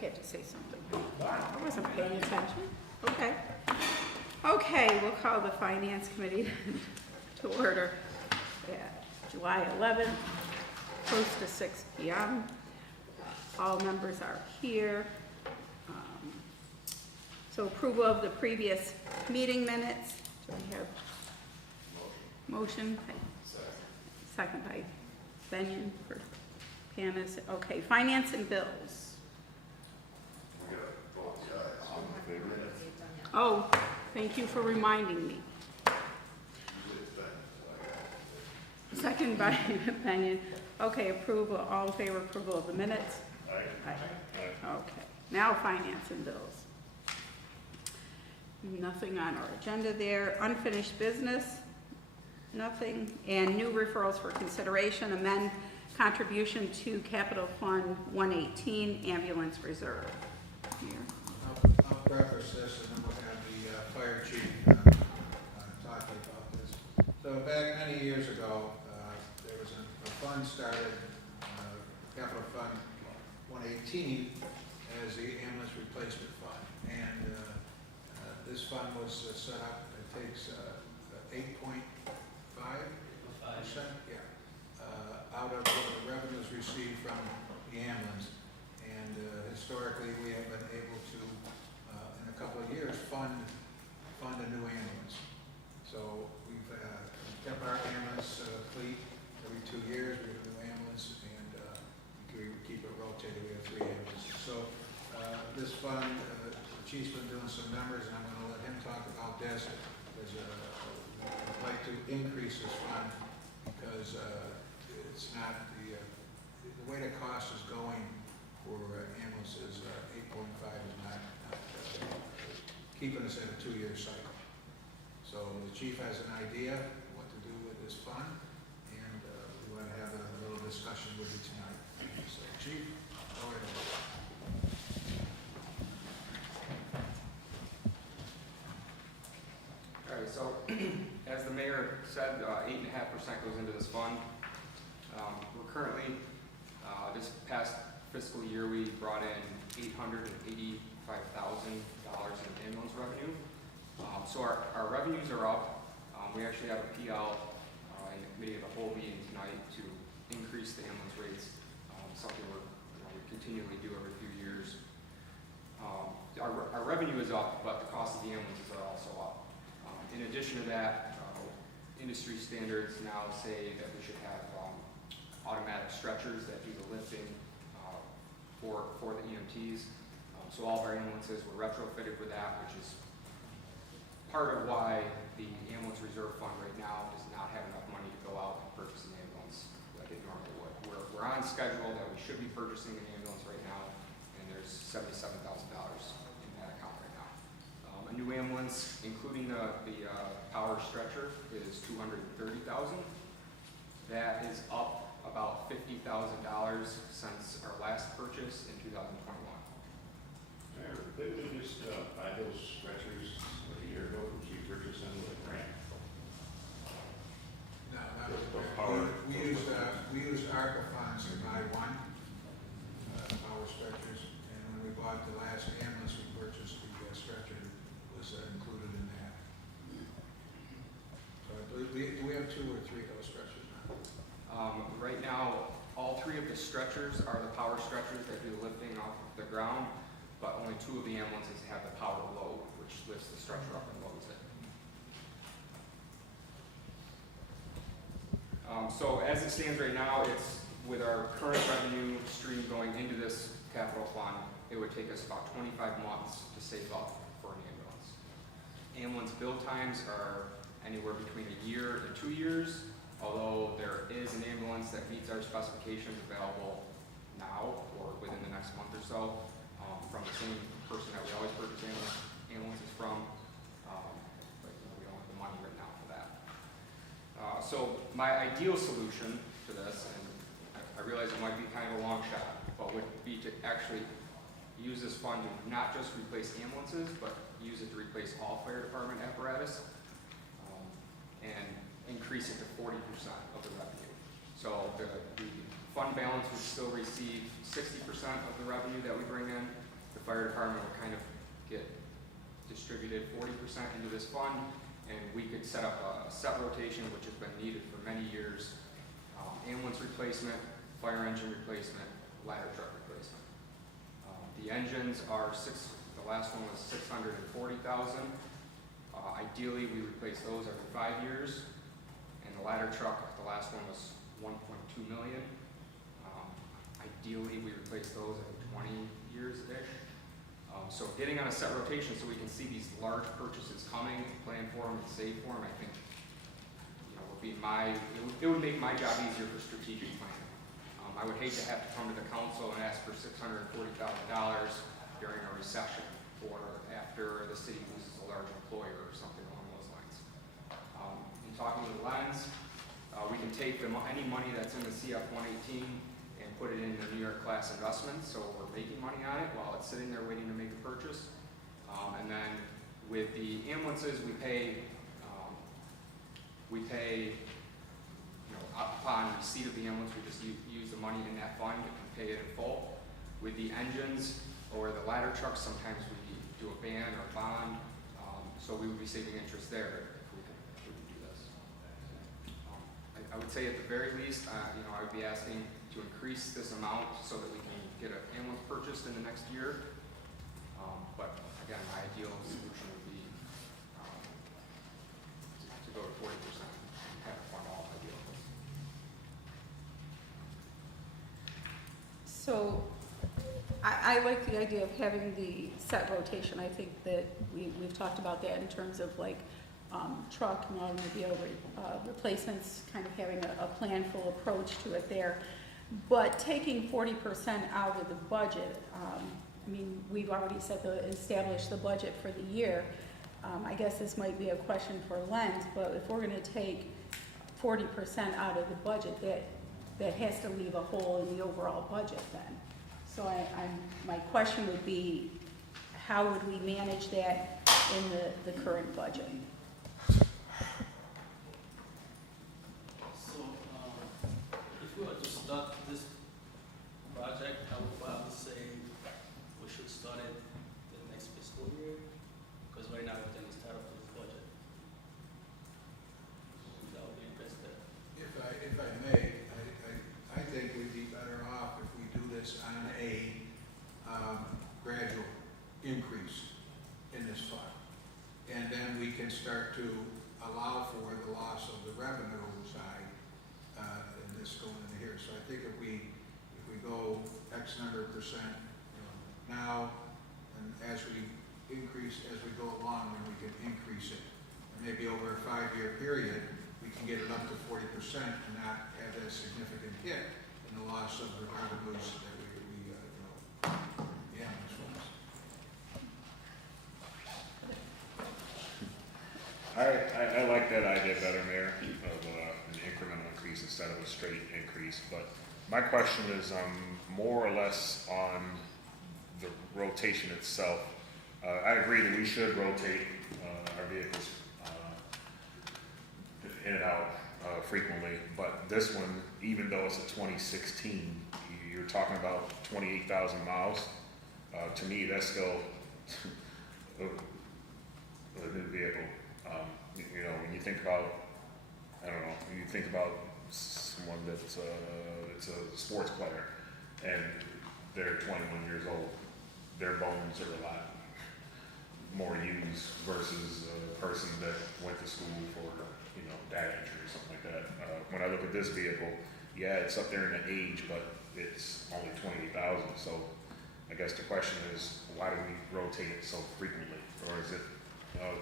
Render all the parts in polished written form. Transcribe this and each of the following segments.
had to say something. I wasn't paying attention. Okay. Okay, we'll call the Finance Committee to order at July 11th, close to 6 p.m. All members are here. So approval of the previous meeting minutes. Do we have motion? Second by Benyon for Panis. Okay, finance and bills. Oh, thank you for reminding me. Second by Benyon. Okay, approval, all in favor of approval of the minutes? Aye. Okay, now finance and bills. Nothing on our agenda there. Unfinished business, nothing. And new referrals for consideration, amend contribution to Capital Fund 118, Ambulance Reserve. Here. I'll preface this and then we'll have the fire chief talking about this. So back many years ago, there was a fund started, Capital Fund 118, as the Ambulance Replacement Fund. And this fund was set up, it takes 8.5%, out of the revenues received from the ambulance. And historically, we have been able to, in a couple of years, fund a new ambulance. So we've kept our ambulance fleet every 2 years. We have a new ambulance, and we keep it rotated. We have 3 ambulances. So this fund, the chief's been doing some numbers, and I'm going to let him talk about this. Because I'd like to increase this fund because it's not the way the cost is going for ambulances. 8.5 is not keeping us at a 2-year cycle. So the chief has an idea what to do with this fund, and we want to have a little discussion with you tonight. So chief, go ahead. All right, so as the mayor said, 8.5% goes into this fund. We're currently, this past fiscal year, we brought in $885,000 in ambulance revenue. So our revenues are up. We actually have a PL in the committee of the whole meeting tonight to increase the ambulance rates, something we continually do every few years. Our revenue is up, but the cost of the ambulances are also up. In addition to that, industry standards now say that we should have automatic stretchers that do the lifting for the EMTs. So all of our ambulances were retrofitted with that, which is part of why the Ambulance Reserve Fund right now does not have enough money to go out and purchase an ambulance like it normally would. We're on schedule that we should be purchasing an ambulance right now, and there's $77,000 in that account right now. A new ambulance, including the power stretcher, is $230,000. That is up about $50,000 since our last purchase in 2021. Mayor, didn't we just buy those stretchers a year ago from Chief Richardson with a grant? No, not Those with power- we used ARPA funds to buy one power stretchers, and when we bought the last ambulance, we purchased the stretcher was included in that. So I believe do we have 2 or 3 of those stretchers now? Right now, all 3 of the stretchers are the power stretchers that do the lifting off of the ground, but only 2 of the ambulances have the power load, which lifts the stretcher up and loads it. So as it stands right now, it's with our current revenue stream going into this capital fund, it would take us about 25 months to save up for an ambulance. Ambulance build times are anywhere between 1 year and 2 years, although there is an ambulance that meets our specifications available now or within the next month or so from the same person that we always purchase ambulances from, but we don't have the money right now for that. So my ideal solution to this, and I realize it might be kind of a long shot, but would be to actually use this fund to not just replace ambulances, but use it to replace all fire department apparatus and increase it to 40% of the revenue. So the fund balance would still receive 60% of the revenue that we bring in, the fire department would kind of get distributed 40% into this fund, and we could set up a set rotation, which has been needed for many years. Ambulance replacement, fire engine replacement, ladder truck replacement. The engines are the last one was 640,000. Ideally, we replace those every 5 years, and the ladder truck, the last one was 1.2 million. Ideally, we replace those every 20 years-ish. So getting on a set rotation so we can see these large purchases coming, plan for them, and save for them, I think, would be it would make my job easier for strategic planning. I would hate to have to come to the council and ask for $640,000 during a recession or after the city loses a large employer or something along those lines. In talking with Lens, we can take any money that's in the CF 118 and put it in the New York class investments, so we're making money on it while it's sitting there waiting to make a purchase. And then with the ambulances, we pay upon receipt of the ambulance, we just use the money in that fund and pay it in full. With the engines or the ladder trucks, sometimes we do a ban or bond, so we would be saving interest there if we can do this. I would say at the very least, I would be asking to increase this amount so that we can get an ambulance purchased in the next year. But again, my ideal solution would be to go to 40% and have it fund all my vehicles. So I like the idea of having the set rotation. I think that we've talked about that in terms of like truck and automobile replacements, kind of having a planful approach to it there. But taking 40% out of the budget, I mean, we've already established the budget for the year. I guess this might be a question for Lens, but if we're going to take 40% out of the budget, that has to leave a hole in the overall budget then. So my question would be, how would we manage that in the current budget? So, if we were to start this project, I would probably say we should start it the next fiscal year, because right now everything is tied up with this budget. That would be best there. If I may, I think we'd be better off if we do this on a gradual increase in this fund. And then we can start to allow for the loss of the revenue side and this going into here. So I think if we go X number of percent now, and as we increase, as we go along, then we can increase it. And maybe over a 5-year period, we can get it up to 40% and not have that significant hit in the loss of the revenues that yeah, this one's. I like that idea better, Mayor, of an incremental increase instead of a straight increase. But my question is more or less on the rotation itself. I agree that we should rotate our vehicles in and out frequently, but this one, even though it's a 2016, you're talking about 28,000 miles. To me, that's still a new vehicle. When you think about, when you think about someone that's it's a sports player and they're 21 years old, their bones are a lot more used versus a person that went to school for, data entry or something like that. When I look at this vehicle, yeah, it's up there in the age, but it's only 28,000. So I guess the question is, why do we rotate it so frequently? Or is it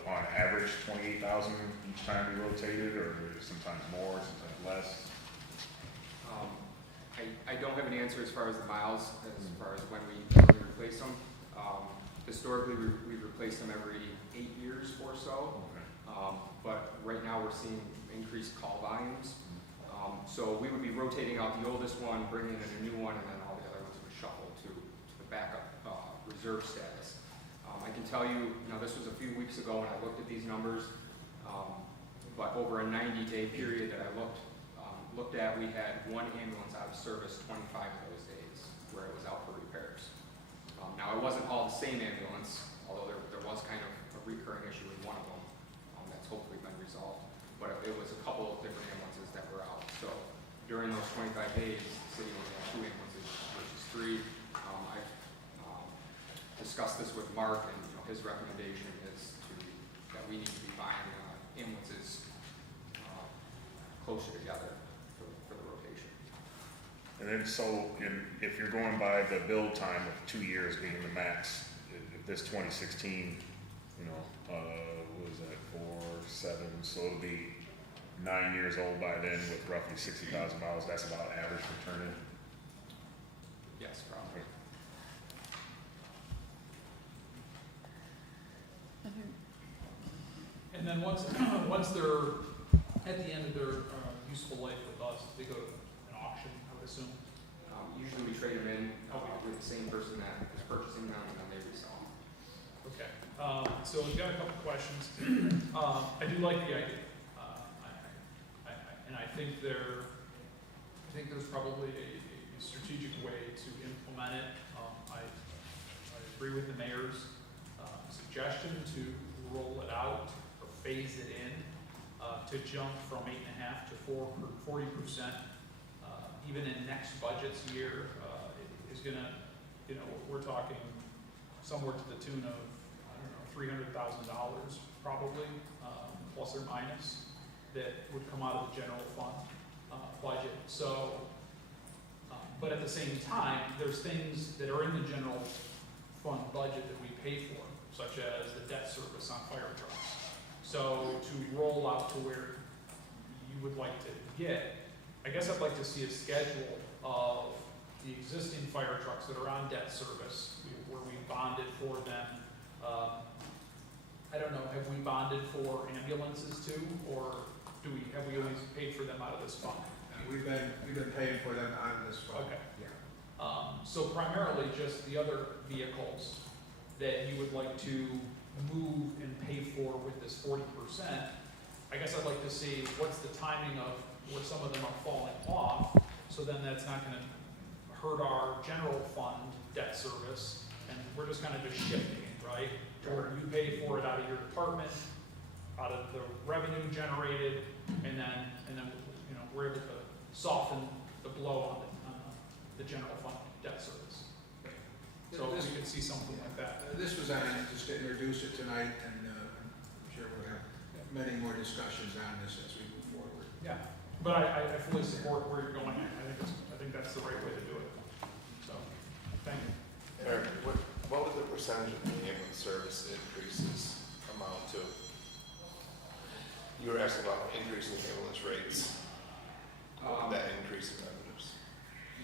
on average 28,000 each time we rotate it, or sometimes more, sometimes less? I don't have an answer as far as the miles, as far as when we replace them. Historically, we've replaced them every 8 years or so. Okay. But right now we're seeing increased call volumes. So we would be rotating out the oldest one, bringing in a new one, and then all the other ones would shuffle to the backup reserve status. I can tell you, this was a few weeks ago when I looked at these numbers, but over a 90-day period that I looked at, we had one ambulance out of service 25 of those days where it was out for repairs. Now, it wasn't all the same ambulance, although there was kind of a recurring issue with one of them, that's hopefully been resolved. But it was a couple of different ambulances that were out. So during those 25 days, the city only had 2 ambulances versus 3. I've discussed this with Mark, and his recommendation is that we need to be buying ambulances closer together for the rotation. And then, so, if you're going by the build time of 2 years being the max, if this 2016, what was that, 4, 7, so it'll be 9 years old by then with roughly 60,000 miles, that's about average for turn-in? Yes, probably. And then once they're at the end of their useful life with us, they go to an auction, I would assume. Usually we trade them in with the same person that is purchasing them, and then they resell them. Okay. So we've got a couple questions. I do like the idea. And I think there's probably a strategic way to implement it. I agree with the mayor's suggestion to roll it out or phase it in, to jump from 8.5% to 40%, even in next budget's year, is gonna, we're talking somewhere to the tune of, $300,000 probably, plus or minus, that would come out of the general fund budget. So, but at the same time, there's things that are in the general fund budget that we pay for, such as the debt service on fire trucks. So to roll out to where you would like to get, I guess I'd like to see a schedule of the existing fire trucks that are on debt service, where we bonded for them. I don't know, have we bonded for ambulances too, or have we always paid for them out of this fund? We've been paying for them out of this fund. Okay. Yeah. So primarily just the other vehicles that you would like to move and pay for with this 40%. I guess I'd like to see what's the timing of where some of them are falling off, so then that's not gonna hurt our general fund debt service, and we're just kind of just shifting it, right? Or you pay for it out of your department, out of the revenue generated, and then we're able to soften the blow on the general fund debt service. So if we could see something like that. This was on, just to introduce it tonight, and I'm sure we'll have many more discussions on this as we move forward. Yeah, but I fully support where you're going. I think that's the right way to do it. So, thank you. Eric, what would the percentage of the ambulance service increases amount to? You were asking about increasing ambulance rates. What would that increase in revenues?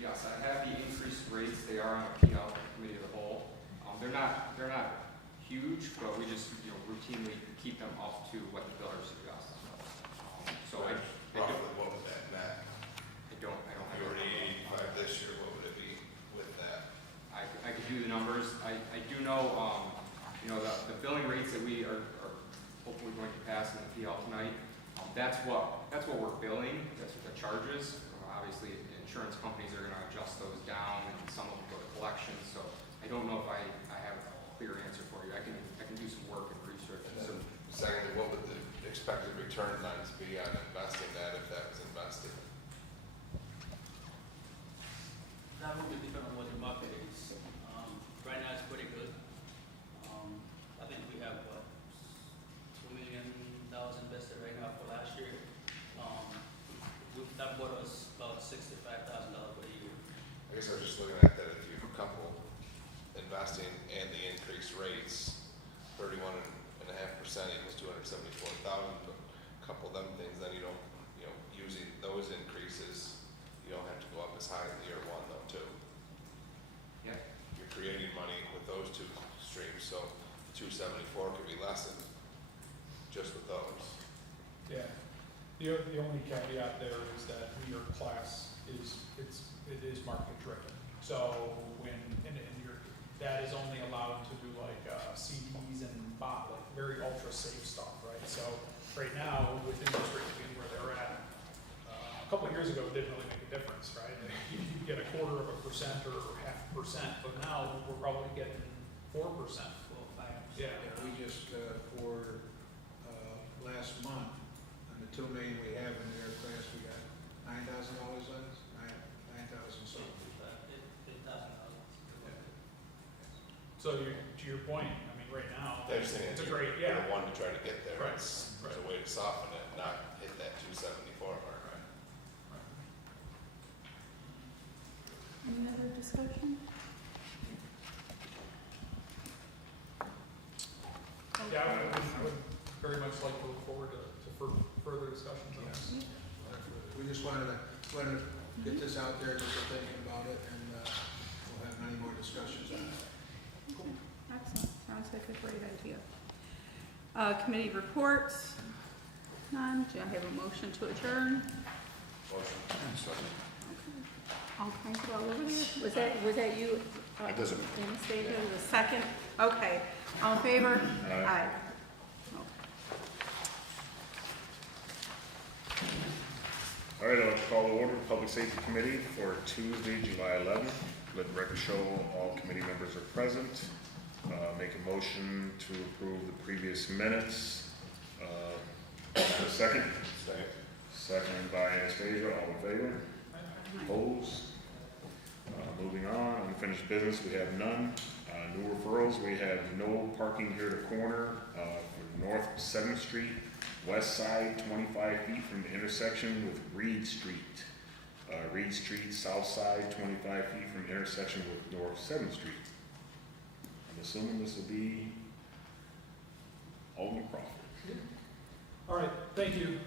Yes, I have the increased rates. They are on a PL committee of the whole. They're not huge, but we just routinely keep them up to what the biller suggests. So Roughly, what would that net? I don't If have. you were at 85 this year, what would it be with that? I could do the numbers. I do know, the billing rates that we are hopefully going to pass in the PL tonight. That's what we're billing. That's what the charges. Obviously, insurance companies are going to adjust those down, and some of them go to collections. So I don't know if I have a clear answer for you. I can do some work and research. And then secondly, what would the expected return lines be on investing that if that was invested? That would be depending on what the market is. Right now it's pretty good. I think we have, $2 million invested right now for last year. That bought us about $65,000 for the year. I guess I was just looking at that, if you couple investing and the increased rates, 31.5% equals 274,000, but couple them things, then you don't, using those increases, you don't have to go up as high in year one though, too. Yeah. You're creating money with those two streams, so 274 could be less than just with those. Yeah. The only caveat there is that New York class it is market driven. So that is only allowed to do like CDs and like very ultra safe stuff, right? So right now with interest rates being where they're at, a couple of years ago it didn't really make a difference, right? You could get 0.25% or 0.5%, but now we're probably getting 4%. Well, 5%. Yeah. Yeah, we just, for, last month, on the 2 million we have in their class, we got $9,000 on it, 9,000 something. So to your point, I mean, right now, They're just saying it's a you're great, yeah. one to try to get there. Right, It's right. a way to soften it, not hit that 274 mark. Any other discussion? Yeah, I would very much like to look forward to further discussions on this. We just wanted to get this out there, that we're thinking about it, and we'll have many more discussions on it. Excellent, sounds like a great idea. Committee reports, none. Do I have a motion to adjourn? All kinds of all over there. Was that you? It doesn't- Anastasia, the second? Okay, all in favor? Aye. Okay. All right, I'll call the order, Public Safety Committee for Tuesday, July 11th. Let the record show all committee members are present. Make a motion to approve the previous minutes. A second? Second by Anastasia, all in favor? Opposed? Moving on, unfinished business, we have none. New referrals, we have no parking here to corner, from North 7th Street, west side, 25 feet from the intersection with Reed Street. Reed Street, south side, 25 feet from intersection with North 7th Street. I'm assuming this will be Alden Crawford. All right, thank you.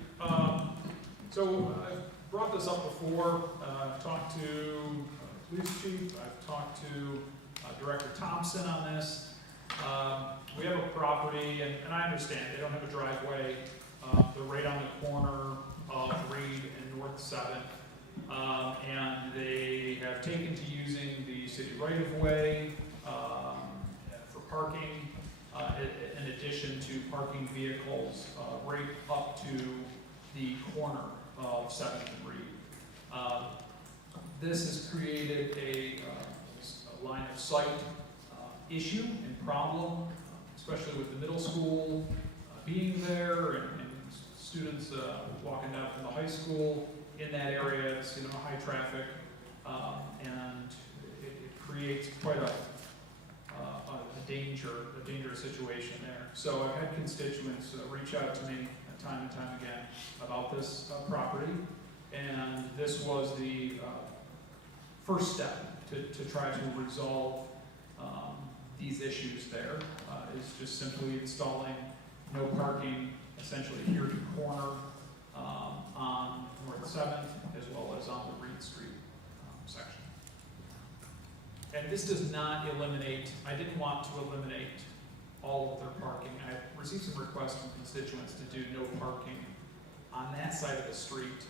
So I've brought this up before. I've talked to police chief, I've talked to Director Thompson on this. We have a property, and I understand they don't have a driveway. They're right on the corner of Reed and North 7th. And they have taken to using the city right-of-way for parking, in addition to parking vehicles right up to the corner of 7th and Reed. This has created a line of sight issue and problem, especially with the middle school being there and students walking down from the high school in that area. It's, high traffic, and it creates quite a dangerous situation there. So I've had constituents reach out to me time and time again about this property, and this was the first step to try to resolve these issues there, is just simply installing no parking essentially here to corner on North 7th as well as on the Reed Street section. And this does not eliminate, I didn't want to eliminate all of their parking. I received some requests from constituents to do no parking on that side of the street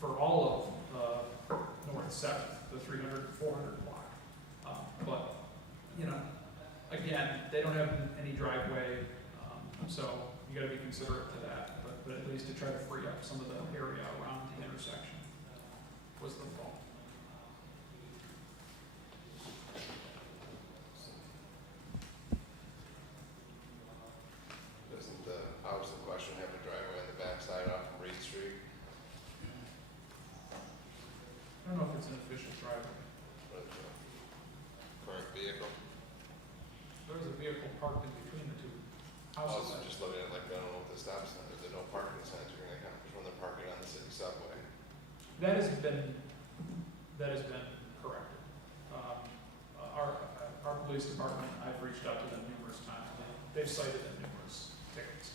for all of North 7th, the 300 and 400 block. But, again, they don't have any driveway, so you gotta be considerate to that, but at least to try to free up some of the area around the intersection was the thought. Doesn't the house in question have a driveway on the backside off of Reed Street? I don't know if it's an official driveway. Or the current vehicle? There's a vehicle parked in between the two Also, houses. just looking at I don't know what the stop sign is, the no parking signs are gonna accomplish when they're parking on the city subway. That has been corrected. Our police department, I've reached out to them numerous times. They've cited them numerous tickets.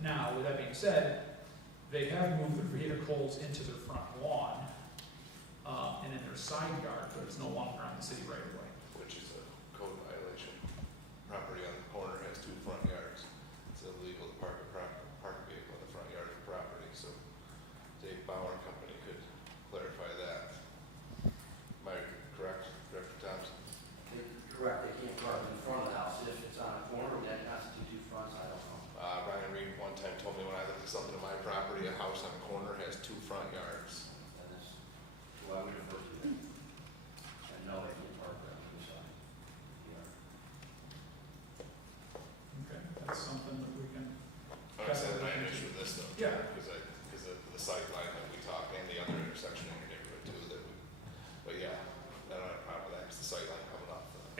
Now, with that being said, they have moved their vehicles into their front lawn, and in their side yard, but it's no longer on the city right of way. Which is a code violation. Property on the corner has 2 front yards. It's illegal to park a vehicle in the front yard of the property, so Dave Bauer and Company could clarify that. Am I correct, Director Thompson? Correct, they can't park in front of the house. If it's on a corner, would that constitute 2 fronts? I don't know. Ryan Reed one time told me when I looked at something in my property, a house on a corner has 2 front yards. And that's who I would refer to that. And no, they can't park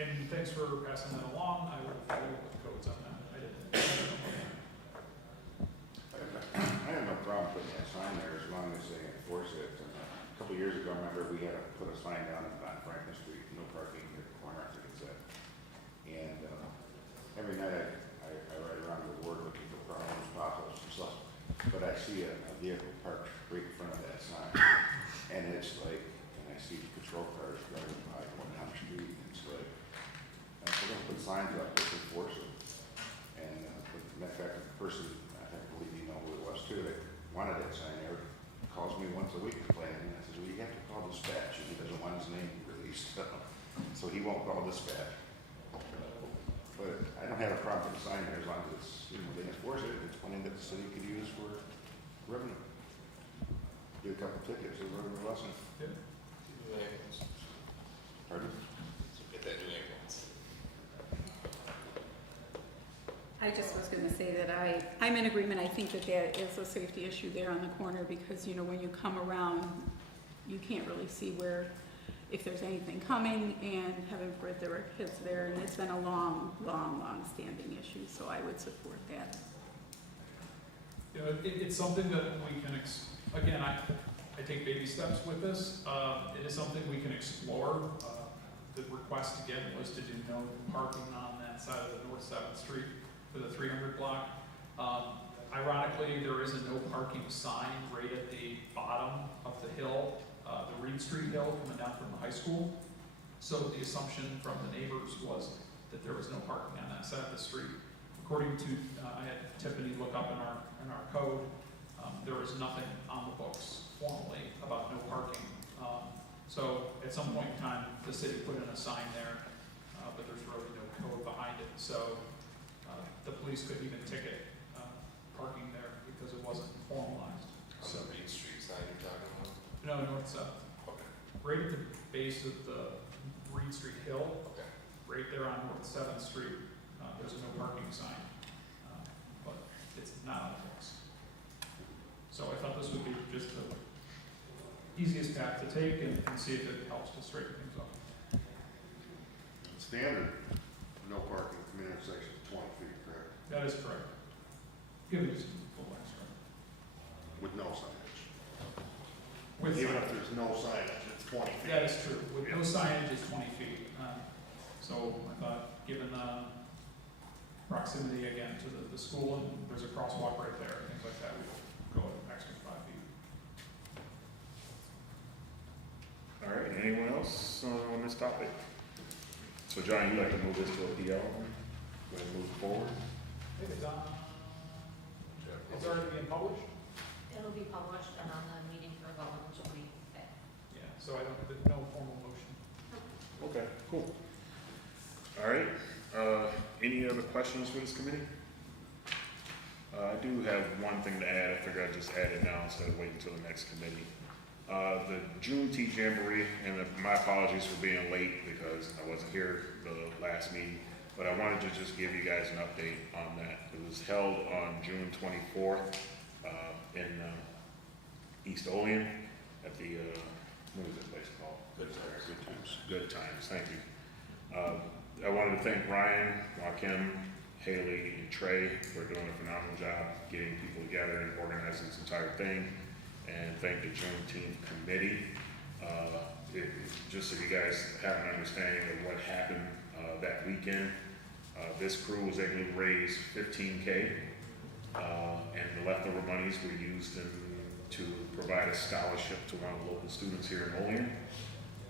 And thanks for passing that along, I will follow up with codes on that, I didn't know I have no problem putting that sign there as long as they enforce it. And a couple of years ago, I remember we had to put a sign down on Franklin Street, no parking near the corner, I think it said. And every night I ride around the ward looking for problems, potholes and stuff. But I see a vehicle parked right in front of that sign. And it's like, and I see patrol cars driving by going down the street, and it's like, if we're gonna put signs up, let's enforce it. And but matter of fact, the person, I believe you know who it was too, that wanted that sign there, calls me once a week complaining, and I says, well, you have to call dispatch, and he doesn't want his name released, so he won't call dispatch. But I don't have a problem with the sign there as long as it's, you know, they enforce it, it's money that the city could use for revenue. Get a couple tickets, or revenue lesson. Yeah. New ambulance. Pardon? So get that new ambulance. I just was gonna say that I'm in agreement, I think that there is a safety issue there on the corner, because, you know, when you come around, you can't really see where, if there's anything coming, and heaven forbid there were kids there, and it's been a long standing issue, so I would support that. You know, it's something that we can, again, I take baby steps with this. It is something we can explore. The request again was to do no parking on that side of the North 7th Street for the 300 block. Ironically, there is a no parking sign right at the bottom of the hill, the Reed Street Hill coming down from the high school. So the assumption from the neighbors was that there was no parking on that side of the street. According to, I had Tiffany look up in our code, there is nothing on the books formally about no parking. So at some point in time, the city put in a sign there, but there's really no code behind it. So the police couldn't even ticket parking there because it wasn't formalized. On the Reed Street sign you're talking about? No, north south. Okay. Right at the base of the Reed Street Hill, Okay. right there on North 7th Street, there's a no parking sign, but it's not on the books. So I thought this would be just the easiest path to take and see if it helps to straighten things up. Standard, no parking from intersection 20 feet, correct? That is correct. Give me just a full extra. With no signage. With Even signage. if there's no signage, it's 20 feet. That is true. With no signage, it's 20 feet. So I thought, given the proximity again to the school, and there's a crosswalk right there, things like that, we will go an extra 5 feet. All right, anyone else on this topic? So John, you'd like to move this to a PL? Go ahead and move forward. I think it's on, it's already being published? It'll be published and on the meeting for vote, which will be May. Yeah, so I don't, there's no formal motion. Okay, cool. All right, any other questions for this committee? I do have one thing to add. I figured I'd just add it now instead of waiting until the next committee. The Juneteenth Jamboree, and my apologies for being late because I wasn't here the last meeting, but I wanted to just give you guys an update on that. It was held on June 24th in East Olean at the, what is that place called? Good times. Good Times. Good Times, thank you. I wanted to thank Ryan, Joaquin, Haley, and Trey for doing a phenomenal job getting people together and organizing this entire thing. And thank the Juneteenth committee. Just so you guys have an understanding of what happened that weekend, this crew was able to raise $15K, and the leftover monies were used to provide a scholarship to one of the local students here in Olean.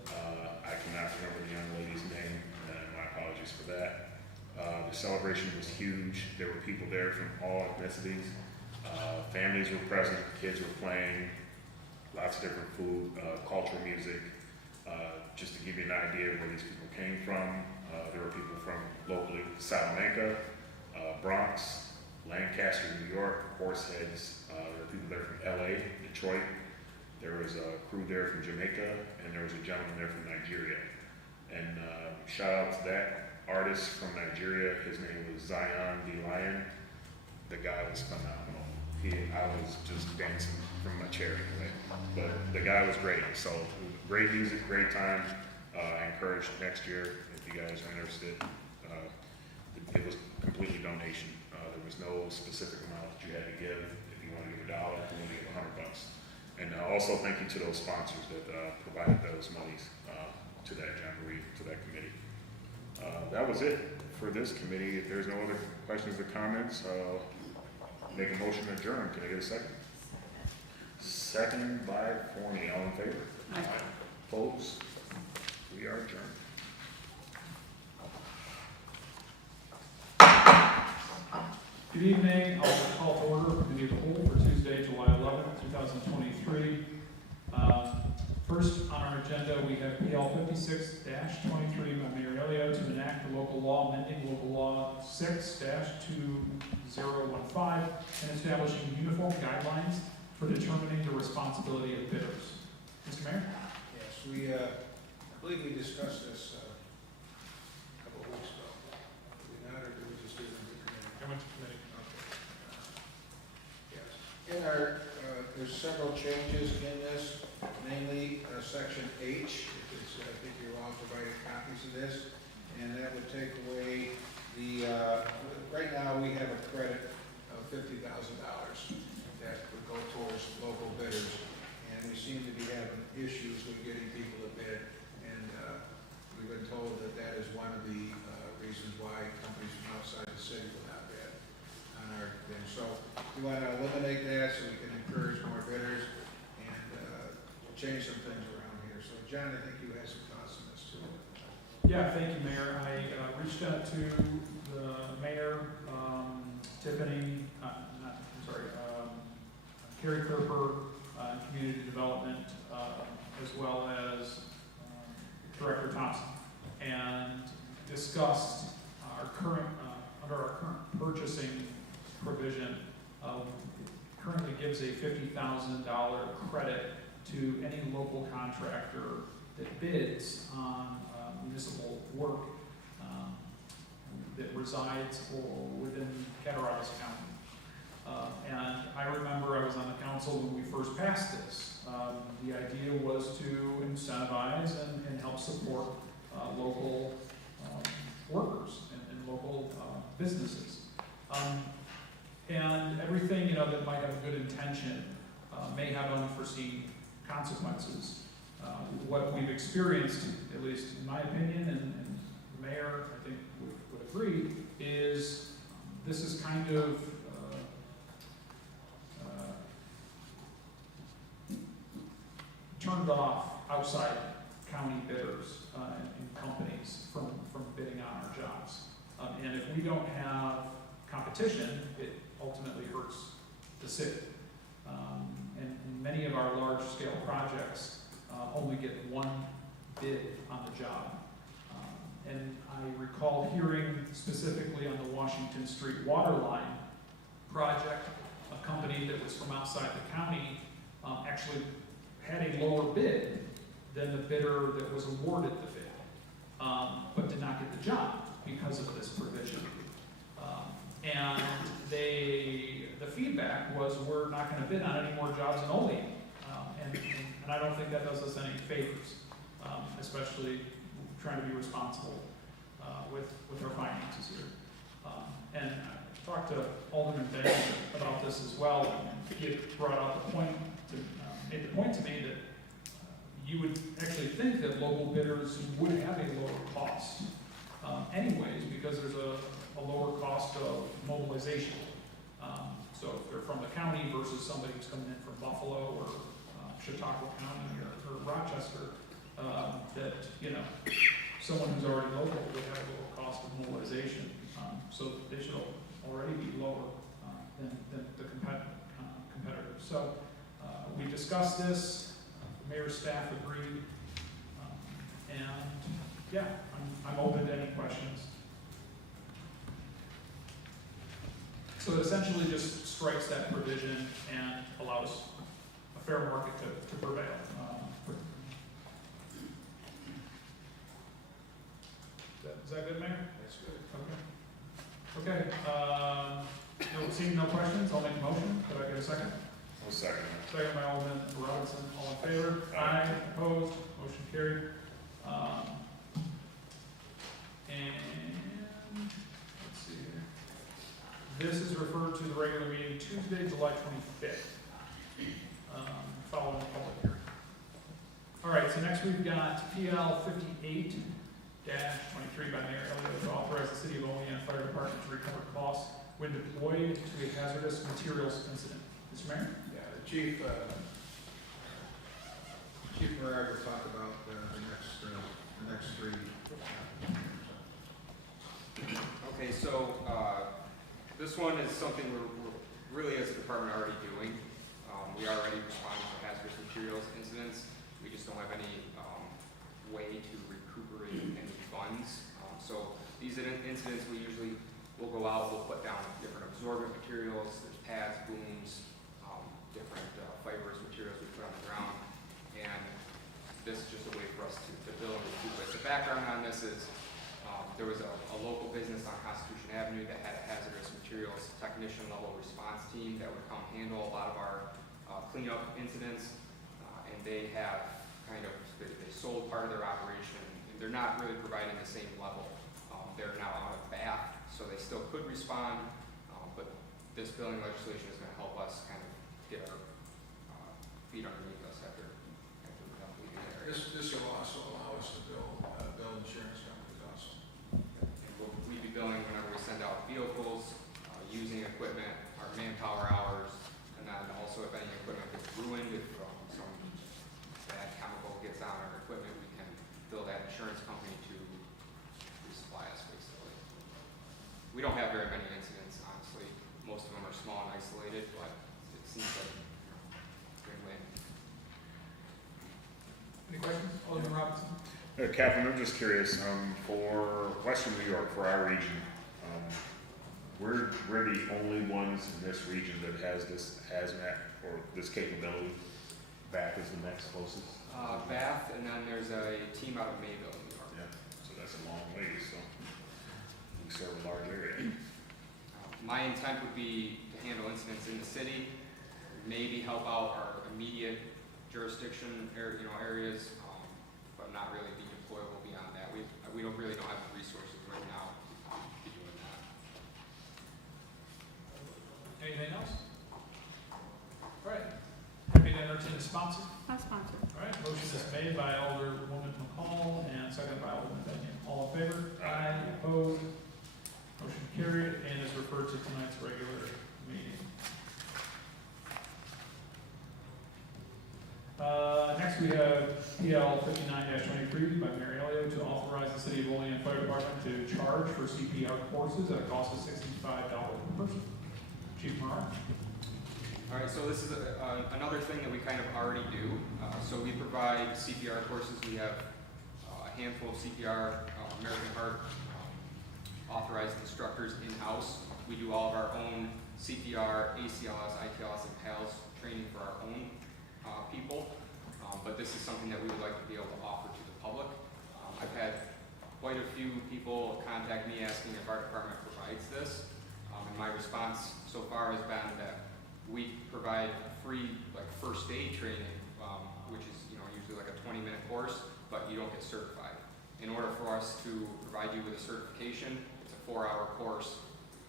I cannot remember the young lady's name, and my apologies for that. The celebration was huge. There were people there from all ethnicities. Families were present, kids were playing, lots of different food, cultural music. Just to give you an idea of where these people came from, there were people from locally Salamanca, Bronx, Lancaster, New York, Horseheads. There were people there from LA, Detroit. There was a crew there from Jamaica, and there was a gentleman there from Nigeria. And shout out to that artist from Nigeria. His name was Zion D. Lion. The guy was phenomenal. I was just dancing from my chair, but the guy was great. So great music, great time. I encourage next year, if you guys are interested, it was completely donation. There was no specific amount that you had to give. If you want to give $1, if you want to give $100. And also thank you to those sponsors that provided those monies to that jamboree, to that committee. That was it for this committee. If there's no other questions or comments, make a motion to adjourn. Can I get a second? Second by Forney. All in favor? Aye. Opposed? We are adjourned. Good evening. I'll call to order the committee of the whole for Tuesday, July 11th, 2023. First on our agenda, we have PL 56-23 by Mayor Elliott to enact the local law amending local law 6-2015 and establishing uniform guidelines for determining the responsibility of bidders. Mr. Mayor? Yes, I believe we discussed this a couple of weeks ago. Did we not, or did we just do it in the committee? I went to committee. Yes. In our, there's several changes in this, namely section H, I think you're all provided copies of this, and that would take away the, right now we have a credit of $50,000 that would go towards local bidders, and we seem to be having issues with getting people to bid, and we've been told that that is one of the reasons why companies from outside the city will not bid on our thing. So we want to eliminate that so we can encourage more bidders and change some things around here. So John, I think you had some thoughts on this too. Yeah, thank you, Mayor. I reached out to the mayor, Tiffany, Carrie Kerper, Community Development, as well as Director Thompson, and discussed our current, under our current purchasing provision, currently gives a $50,000 credit to any local contractor that bids on municipal work that resides or within Cattaraugus County. And I remember I was on the council when we first passed this. The idea was to incentivize and help support local workers and local businesses. And everything, you know, that might have a good intention may have unforeseen consequences. What we've experienced, at least in my opinion, and the mayor, I think, would agree, is this is kind of turned off outside county bidders and companies from bidding on our jobs. And if we don't have competition, it ultimately hurts the city. And many of our large-scale projects only get one bid on the job. And I recall hearing specifically on the Washington Street water line project, a company that was from outside the county actually had a lower bid than the bidder that was awarded the bid, but did not get the job because of this provision. And the feedback was, we're not going to bid on any more jobs in Olean. And I don't think that does us any favors, especially trying to be responsible with our finances here. And I talked to Alderman Benjamin about this as well, and he had brought out the point, made the point to me that you would actually think that local bidders would have a lower cost anyways, because there's a lower cost of mobilization. So if they're from the county versus somebody who's coming in from Buffalo or Chautauqua County or Rochester, that, you know, someone who's already local would have a lower cost of mobilization. So they should already be lower than the competitors. So we discussed this, the mayor's staff agreed, and yeah, I'm open to any questions. So it essentially just strikes that provision and allows a fair market to prevail. Is that good, Mayor? That's good. Okay. Okay, seeing no questions, I'll make a motion. Could I get a second? I'll second Second by Alderman Robinson. All in favor? Aye. Opposed? Motion carried. And, let's see here. This is referred to the regular meeting Tuesday, July 25th, following the public hearing. All right, so next we've got PL 58-23 by Mayor Elliott to authorize the City of Olean Fire Department to recover costs when deployed to a hazardous materials incident. Mr. Mayor? Yeah, the Chief Merrill will talk about the next three. Okay, so, this one is something we're really as a department already doing. We are already responding to hazardous materials incidents. We just don't have any, way to recuperate any funds. So these incidents, we usually will go out, we'll put down different absorbent materials, there's pads, booms, different fibrous materials we put on the ground. And this is just a way for us to build and recoup it. The background on this is, there was a local business on Constitution Avenue that had a hazardous materials technician level response team that would come handle a lot of our cleanup incidents. And they have they sold part of their operation. And they're not really providing the same level. They're now out of Bath, so they still could respond. But this billing legislation is going to help us kind of get our feet underneath us after we're done leaving there. This will also allow us to bill insurance companies also. And we'll be billing whenever we send out vehicles, using equipment, our manpower hours, and then also if any equipment gets ruined, if some bad chemical gets on our equipment, we can bill that insurance company to resupply us basically. We don't have very many incidents, honestly. Most of them are small and isolated, but it seems like win-win. Any questions? Alderman Robinson? Captain, I'm just curious, for Western New York, for our region, we're the only ones in this region that has this hazmat or this capability. Bath is the next closest. Bath, and then there's a team out of Mayville, New York. Yeah, so that's a long way, so we serve a large area. My intent would be to handle incidents in the city, maybe help out our immediate jurisdiction areas, but not really be deployable beyond that. We don't have the resources right now to be doing that. Anything else? All right. Happy to entertain a sponsor. I'll sponsor. All right, motion is made by Alderwoman McCall and seconded by Alderman Benyon. All in favor? Aye. Opposed? Motion carried and is referred to tonight's regular meeting. Next we have PL 59-23 by Mary Elliott to authorize the City of Olean Fire Department to charge for CPR courses at a cost of $65 per person. Chief Morrow. All right, so this is another thing that we kind of already do. So we provide CPR courses. We have a handful of CPR, American Heart authorized instructors in-house. We do all of our own CPR, ACLS, ITLS, and PALS training for our own people. But this is something that we would like to be able to offer to the public. I've had quite a few people contact me asking if our department provides this. And my response so far has been that we provide free first aid training, which is usually like a 20-minute course, but you don't get certified. In order for us to provide you with a certification, it's a 4-hour course.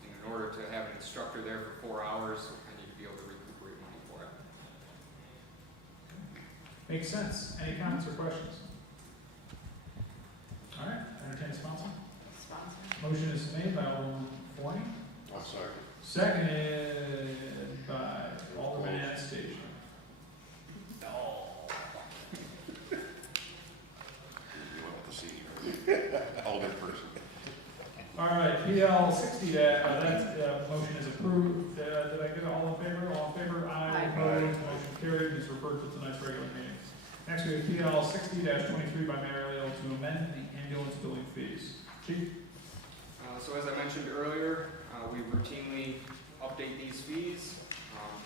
And in order to have an instructor there for 4 hours, I need to be able to recuperate money for it. Makes sense. Any comments or questions? All right, entertain a sponsor. Sponsor. Motion is made by Alderman Forney, I'm sorry. seconded by Alderman Anastasia. You want to see older person. All right, PL 60, that motion is approved. Did I get all in favor? All in favor? Aye. Opposed? Motion carried. Is referred to tonight's regular meeting. Next, we have PL 60-23 by Mayor Elliott to amend the ambulance billing fees. Chief? So as I mentioned earlier, we routinely update these fees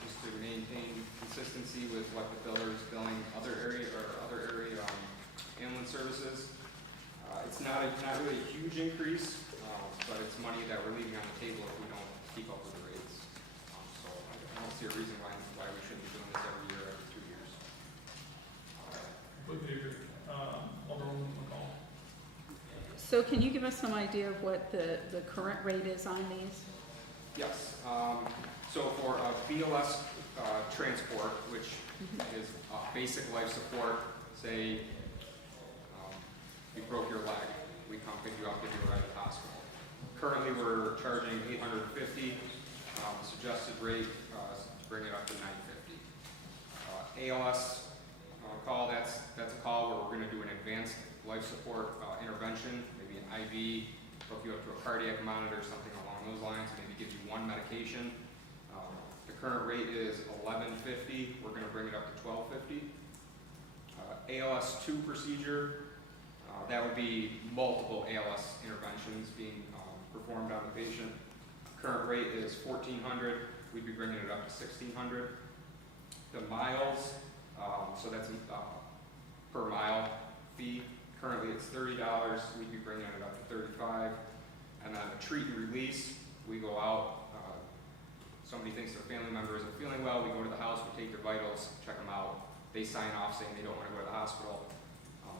just to maintain consistency with what the biller is billing other area ambulance services. It's not really a huge increase, but it's money that we're leaving on the table if we don't keep up with the rates. So I don't see a reason why we shouldn't be doing this every year, every 2 years. Completely agree. Alderwoman McCall. So can you give us some idea of what the current rate is on these? Yes, so for a BLS transport, which is basic life support, say you broke your leg, we come pick you up, get you right to the hospital. Currently, we're charging $850. Suggested rate bring it up to $950. ALS call, that's a call where we're going to do an advanced life support intervention, maybe an IV, hook you up to a cardiac monitor, something along those lines, maybe give you one medication. The current rate is $1150. We're going to bring it up to $1250. ALS 2 procedure, that would be multiple ALS interventions being performed on the patient. Current rate is $1,400. We'd be bringing it up to $1,600. The miles, so that's per mile fee. Currently it's $30. We'd be bringing it up to $35. And then a treat and release, we go out. Somebody thinks their family member isn't feeling well. We go to the house, we take their vitals, check them out. They sign off saying they don't want to go to the hospital.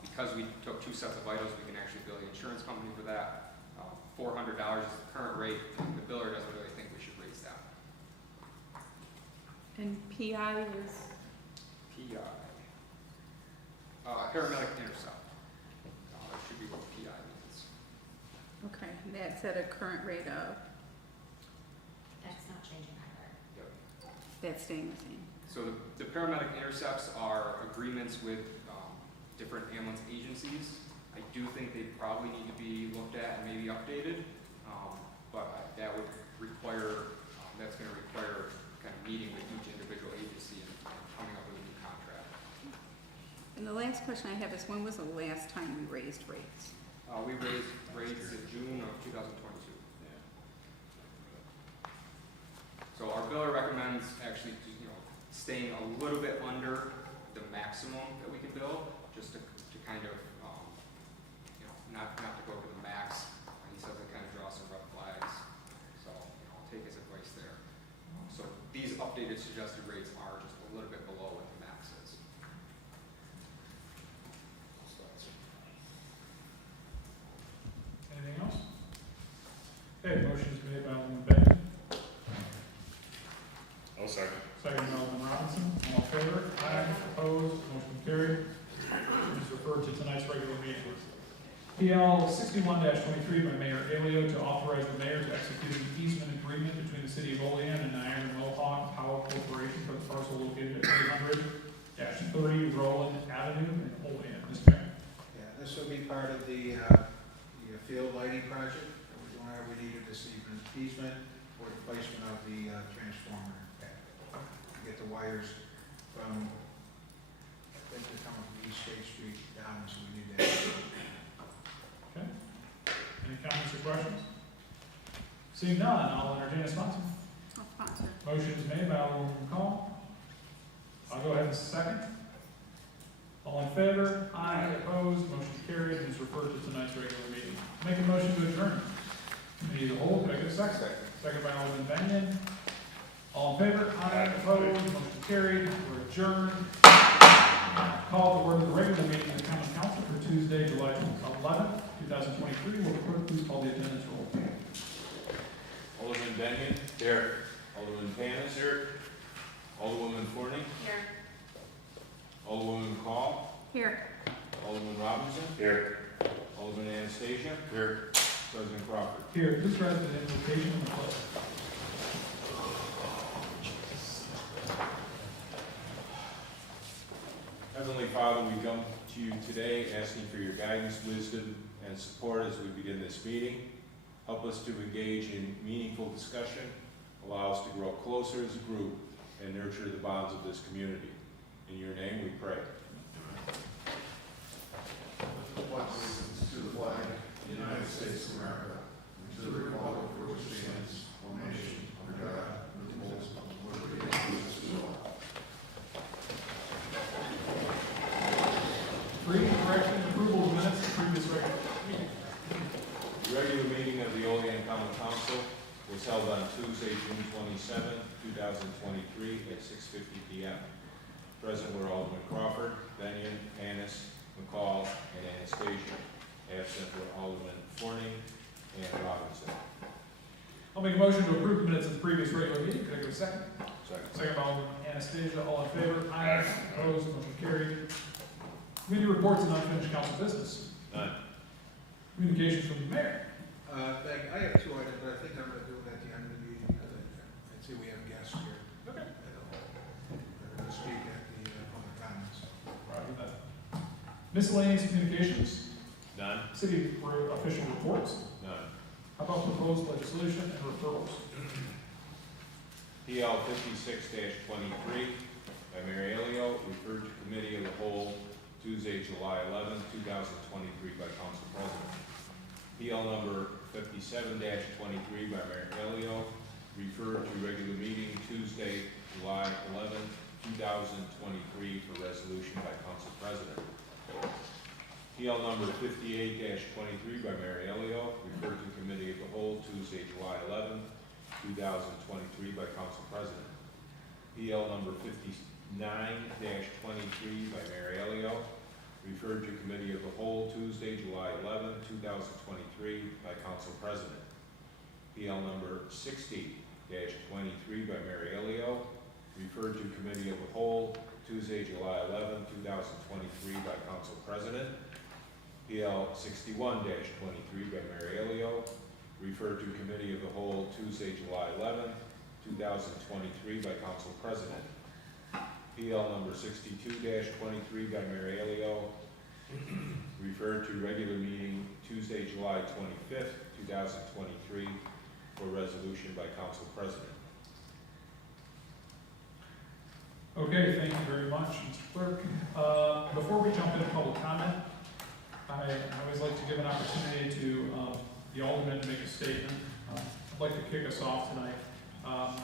Because we took 2 sets of vitals, we can actually bill the insurance company for that. $400 is the current rate. The biller doesn't really think we should raise that. And PI is? PI. Paramedic intercept. That should be what PI means. Okay, and that's at a current rate of? That's not changing either. Yep. That's staying the same. So the paramedic intercepts are agreements with different ambulance agencies. I do think they probably need to be looked at and maybe updated, but that would require, that's going to require kind of meeting with each individual agency and coming up with a new contract. And the last question I have is, when was the last time we raised rates? We raised rates in June of 2022. So our biller recommends actually, staying a little bit under the maximum that we can bill, just to kind of, not to go over the max. He says it kind of draws some red flags, so I'll take his advice there. So these updated suggested rates are just a little bit below what the max is. Anything else? Okay, motion is made by Alderman Benton, I'll second. second by Alderman Robinson. All in favor? Aye. Opposed? Motion carried. Is referred to tonight's regular meeting. PL 61-23 by Mayor Alio to authorize the mayor to execute an easement agreement between the city of Olean and Iron Mohawk Power Corporation for the parcel located at 300-30 Roland Avenue in Olean. Mr. Mayor. Yeah, this will be part of the field lighting project that we're doing. We needed this easement for the placement of the transformer. To get the wires from, I think they're coming from East State Street down, so we need that. Okay. Any comments or questions? Seeing none, I'll entertain a sponsor. I'll sponsor. Motion is made by Alderman McCall. I'll go ahead and second. All in favor? Aye. Opposed? Motion carried and is referred to tonight's regular meeting. Make a motion to adjourn. Committee of the whole, could I get a second? Second by Alderman Benyon. All in favor? Aye. Opposed? Motion carried. We're adjourned. Call to order the regular meeting of the Common Council for Tuesday, July 11th, 2023. Will the clerk please call the attendance roll? Alderman Benyon. Here. Alderman Panis. Here. Alderwoman Forney. Here. Alderwoman McCall. Here. Alderman Robinson. Here. Alderman Anastasia. Here. President Crawford. Here, please rise to the invocation of the pledge. Heavenly Father, we come to you today asking for your guidance, wisdom, and support as we begin this meeting. Help us to engage in meaningful discussion, allow us to grow closer as a group, and nurture the bonds of this community. In your name we pray. To the flag of the United States of America, and to the republic for which it stands, one nation, under God, indivisible, with liberty and justice for all. Reading, correction, and approval of minutes of previous regular meeting. The regular meeting of the Olean Common Council was held on Tuesday, June 27, 2023 at 6:50 p.m. Present were Alderman Crawford, Benyon, Panis, McCall, and Anastasia. Absent were Alderman Forney and Robinson. I'll make a motion to approve the minutes of the previous regular meeting. Could I get a second? Second. Second by Alderman Anastasia, all in favor? Aye. Opposed, motion carried. Committee reports and unfinished council business. None. Communications from the mayor. I have two items, but I think I'm gonna do it at the end of the meeting, because I see we have guests here. Okay. They're gonna speak at the public comments. Miscellaneous communications, None. city official reports. None. How about proposed legislation and referrals? PL 56-23 by Mayor Elio, referred to committee of the whole Tuesday, July 11, 2023 by council president. PL number 57-23 by Mayor Elio, referred to regular meeting Tuesday, July 11, 2023 for resolution by council president. PL number 58-23 by Mayor Elio, referred to committee of the whole Tuesday, July 11, 2023 by council president. PL number 59-23 by Mayor Elio, referred to committee of the whole Tuesday, July 11, 2023 by council president. PL number 60-23 by Mayor Elio, referred to committee of the whole Tuesday, July 11, 2023 by council president. PL 61-23 by Mayor Elio, referred to committee of the whole Tuesday, July 11, 2023 by council president. PL number 62-23 by Mayor Elio, referred to regular meeting Tuesday, July 25th, 2023 for resolution by council president. Okay, thank you very much, Mr. Clerk. Before we jump into public comment, I always like to give an opportunity to the alderman to make a statement. I'd like to kick us off tonight.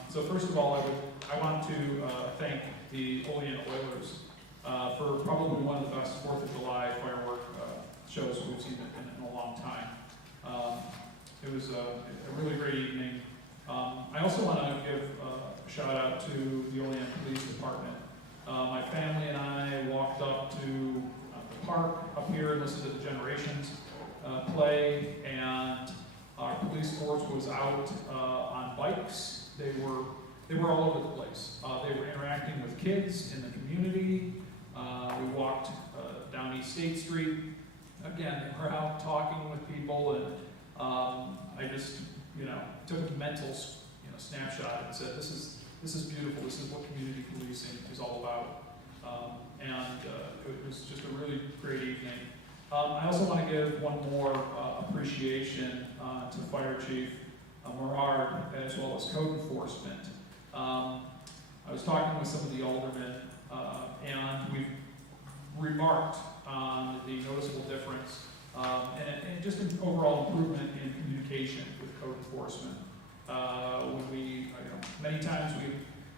So first of all, I want to thank the Olean Oilers for probably one of the best 4th of July firework shows we've seen in a long time. It was a really great evening. I also want to give a shout out to the Olean Police Department. My family and I walked up to the park up here and listened to the Generations play, and our police force was out on bikes. They were all over the place. They were interacting with kids in the community. We walked down East State Street. Again, they were out talking with people, and I just, took a mental, snapshot and said, this is beautiful. This is what community policing is all about. It was just a really great evening. I also want to give one more appreciation to Fire Chief Morard, as well as code enforcement. I was talking with some of the aldermen, and we've remarked on the noticeable difference and just an overall improvement in communication with code enforcement. When we, many times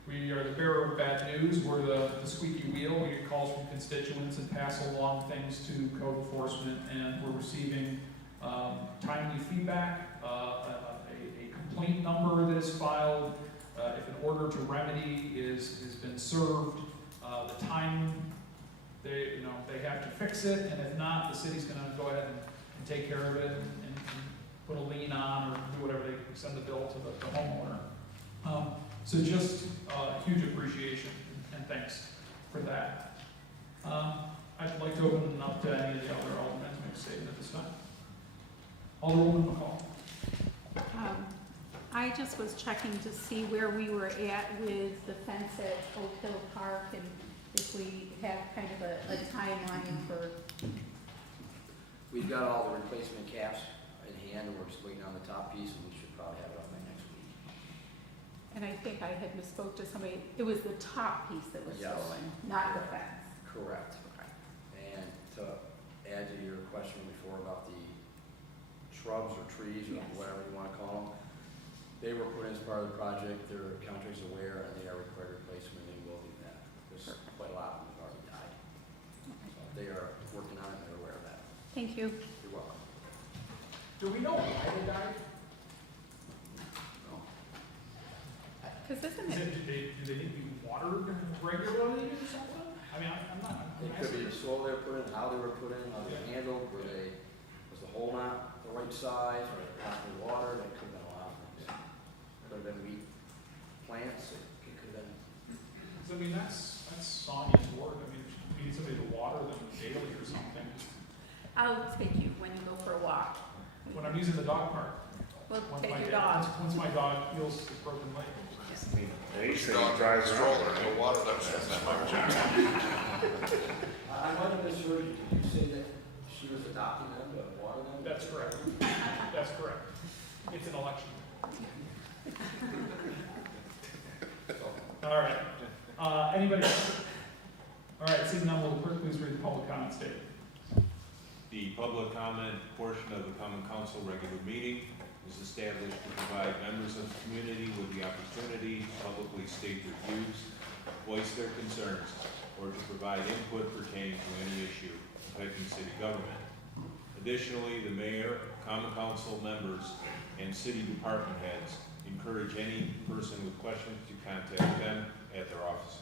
we are the bearer of bad news. We're the squeaky wheel. We get calls from constituents and pass along things to code enforcement, and we're receiving timely feedback, a complaint number that is filed, if an order to remedy has been served, the time they have to fix it, and if not, the city's going to go ahead and take care of it and put a lien on or do whatever, they send the bill to the homeowner. So just huge appreciation and thanks for that. I'd like to open it up to any of the other aldermen to make a statement at this time. Alderwoman McCall. I just was checking to see where we were at with the fence at Oak Hill Park, and if we have kind of a timeline for. We've got all the replacement caps in hand, and we're just waiting on the top piece, and we should probably have it up by next week. And I think I had misspoke to somebody, it was the top piece that was Yes. stolen, not the fence. Correct. Okay. And to add to your question before about the shrubs or trees or Yes. whatever you want to call them, they were put in as part of the project. Their contractor's aware, and they are required replacement. They will do that. There's quite a lot of them have already died. So they are working on it, and they're aware of that. Thank you. You're welcome. Do we know why they died? No. Because isn't Do it, they need to be watered regularly or something? I mean, I'm not. It could be the soil they were put in, how they were put in, how they were handled, was the pole not the right size, or not the water, that could have been a lot of things. Could have been weed plants, it could have been, So, I mean, that's Sonia's word. I mean, we need somebody to water them daily or something. I'll take you when you go for a walk. When I'm using the dog park. We'll Once take my your dog- dog. Once my dog heals his broken leg. I mean, they say Your he dog drives stroller, around. go water them. That's my job. I might have misheard you. Did you say that she was adopting them to water them? That's correct. That's correct. It's an election. All right. Anybody else? All right, seeing none, will the clerk please read the public comment statement? The public comment portion of the common council regular meeting is established to provide members of the community with the opportunity to publicly state their views, voice their concerns, or to provide input pertaining to any issue affecting city government. Additionally, the mayor, common council members, and city department heads encourage any person with questions to contact them at their offices.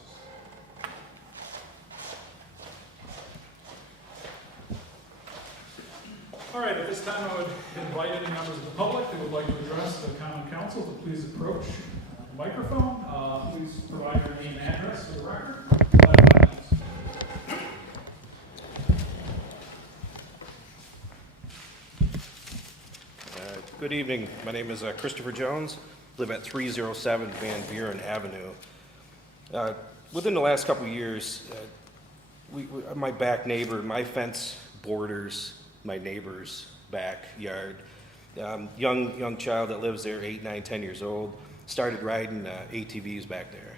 All right, at this time, I would invite any members of the public that would like to address the common council to please approach the microphone. Please provide your name and address for the record. Good evening. My name is Christopher Jones. Live at 307 Van Buren Avenue. Within the last couple of years, my back neighbor, my fence borders my neighbor's backyard. Young child that lives there, 8, 9, 10 years old, started riding ATVs back there.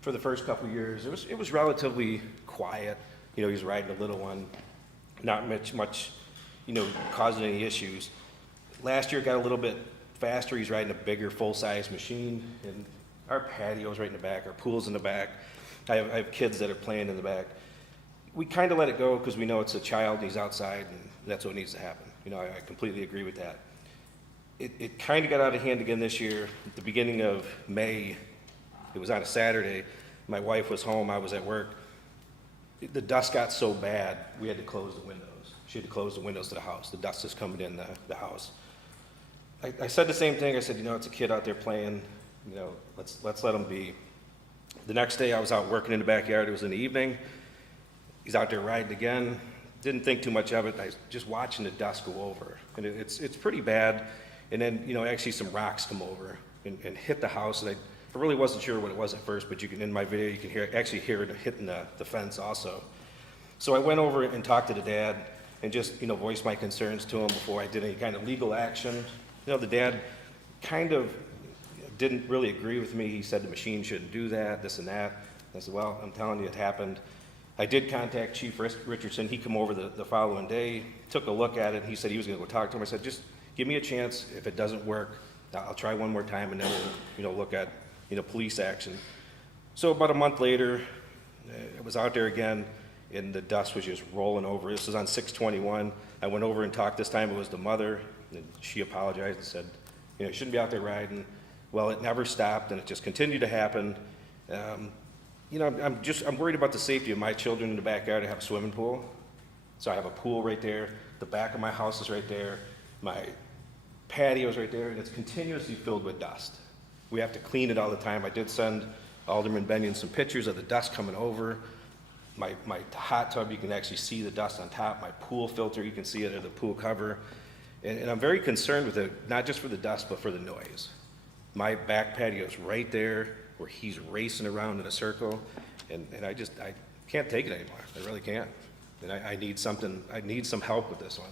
For the first couple of years, it was relatively quiet. You know, he was riding a little one, not much, you know, causing any issues. Last year it got a little bit faster. He's riding a bigger full-size machine, and our patio's right in the back, our pool's in the back. I have kids that are playing in the back. We kind of let it go because we know it's a child, he's outside, and that's what needs to happen. You know, I completely agree with that. It kind of got out of hand again this year. At the beginning of May, it was on a Saturday, my wife was home, I was at work. The dust got so bad, we had to close the windows. She had to close the windows to the house. The dust is coming in the house. I said the same thing. I said, you know, it's a kid out there playing, you know, let's let him be. The next day I was out working in the backyard. It was in the evening. He's out there riding again. Didn't think too much of it. I was just watching the dust go over. And it's pretty bad. And then, you know, actually some rocks come over and hit the house. And I really wasn't sure what it was at first, but you can, in my video, you can actually hear it hitting the fence also. So I went over and talked to the dad and just, you know, voiced my concerns to him before I did any kind of legal action. You know, the dad kind of didn't really agree with me. He said the machine shouldn't do that, this and that. I said, well, I'm telling you it happened. I did contact Chief Richardson. He came over the following day, took a look at it, and he said he was gonna go talk to him. I said, just give me a chance. If it doesn't work, I'll try one more time, and then we'll, you know, look at, you know, police action. So about a month later, I was out there again, and the dust was just rolling over. This was on 6/21. I went over and talked. This time it was the mother, and she apologized and said, you know, you shouldn't be out there riding. Well, it never stopped, and it just continued to happen. You know, I'm worried about the safety of my children in the backyard. I have a swimming pool, so I have a pool right there. The back of my house is right there. My patio is right there, and it's continuously filled with dust. We have to clean it all the time. I did send Alderman Benyon some pictures of the dust coming over. My hot tub, you can actually see the dust on top. My pool filter, you can see it at the pool cover. And I'm very concerned with it, not just for the dust, but for the noise. My back patio is right there where he's racing around in a circle, and I can't take it anymore. I really can't. And I need some help with this one.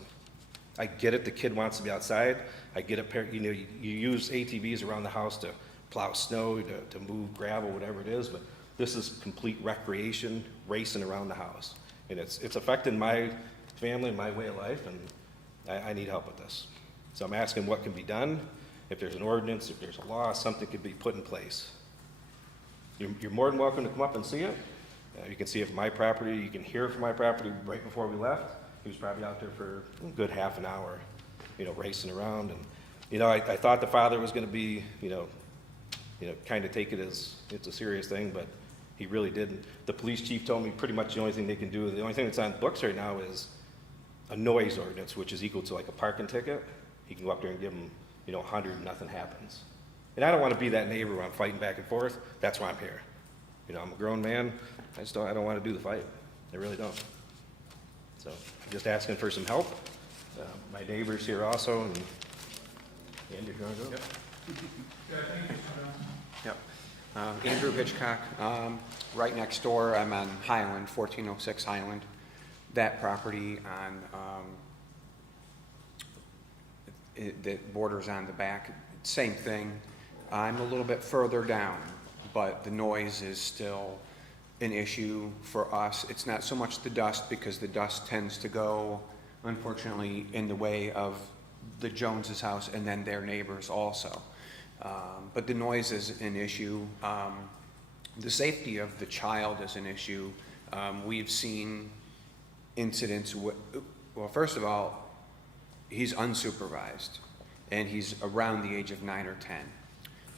I get it, the kid wants to be outside. I get it, you know, you use ATVs around the house to plow snow, to move gravel, whatever it is, but this is complete recreation, racing around the house. And it's affecting my family, my way of life, and I need help with this. So I'm asking what can be done. If there's an ordinance, if there's a law, something could be put in place. You're more than welcome to come up and see it. You can see it from my property. You can hear it from my property right before we left. He was probably out there for a good half an hour, you know, racing around. And, you know, I thought the father was going to be, you know, kind of take it as it's a serious thing, but he really didn't. The police chief told me pretty much the only thing they can do, the only thing that's on books right now is a noise ordinance, which is equal to like a parking ticket, he can go up there and give them, 100 and nothing happens. And I don't want to be that neighbor when I'm fighting back and forth. That's why I'm here. I'm a grown man. I don't want to do the fight. I really don't. So I'm just asking for some help. My neighbor's here also, and Andy, you want to go? Yeah, thank you, Mr. Jones. Yep. Andrew Hitchcock, right next door, I'm on Highland, 1406 Highland. That property on, that borders on the back, same thing. I'm a little bit further down, but the noise is still an issue for us. It's not so much the dust, because the dust tends to go, unfortunately, in the way of the Joneses' house and then their neighbors also. But the noise is an issue. The safety of the child is an issue. We've seen incidents, well, first of all, he's unsupervised, and he's around the age of 9 or 10.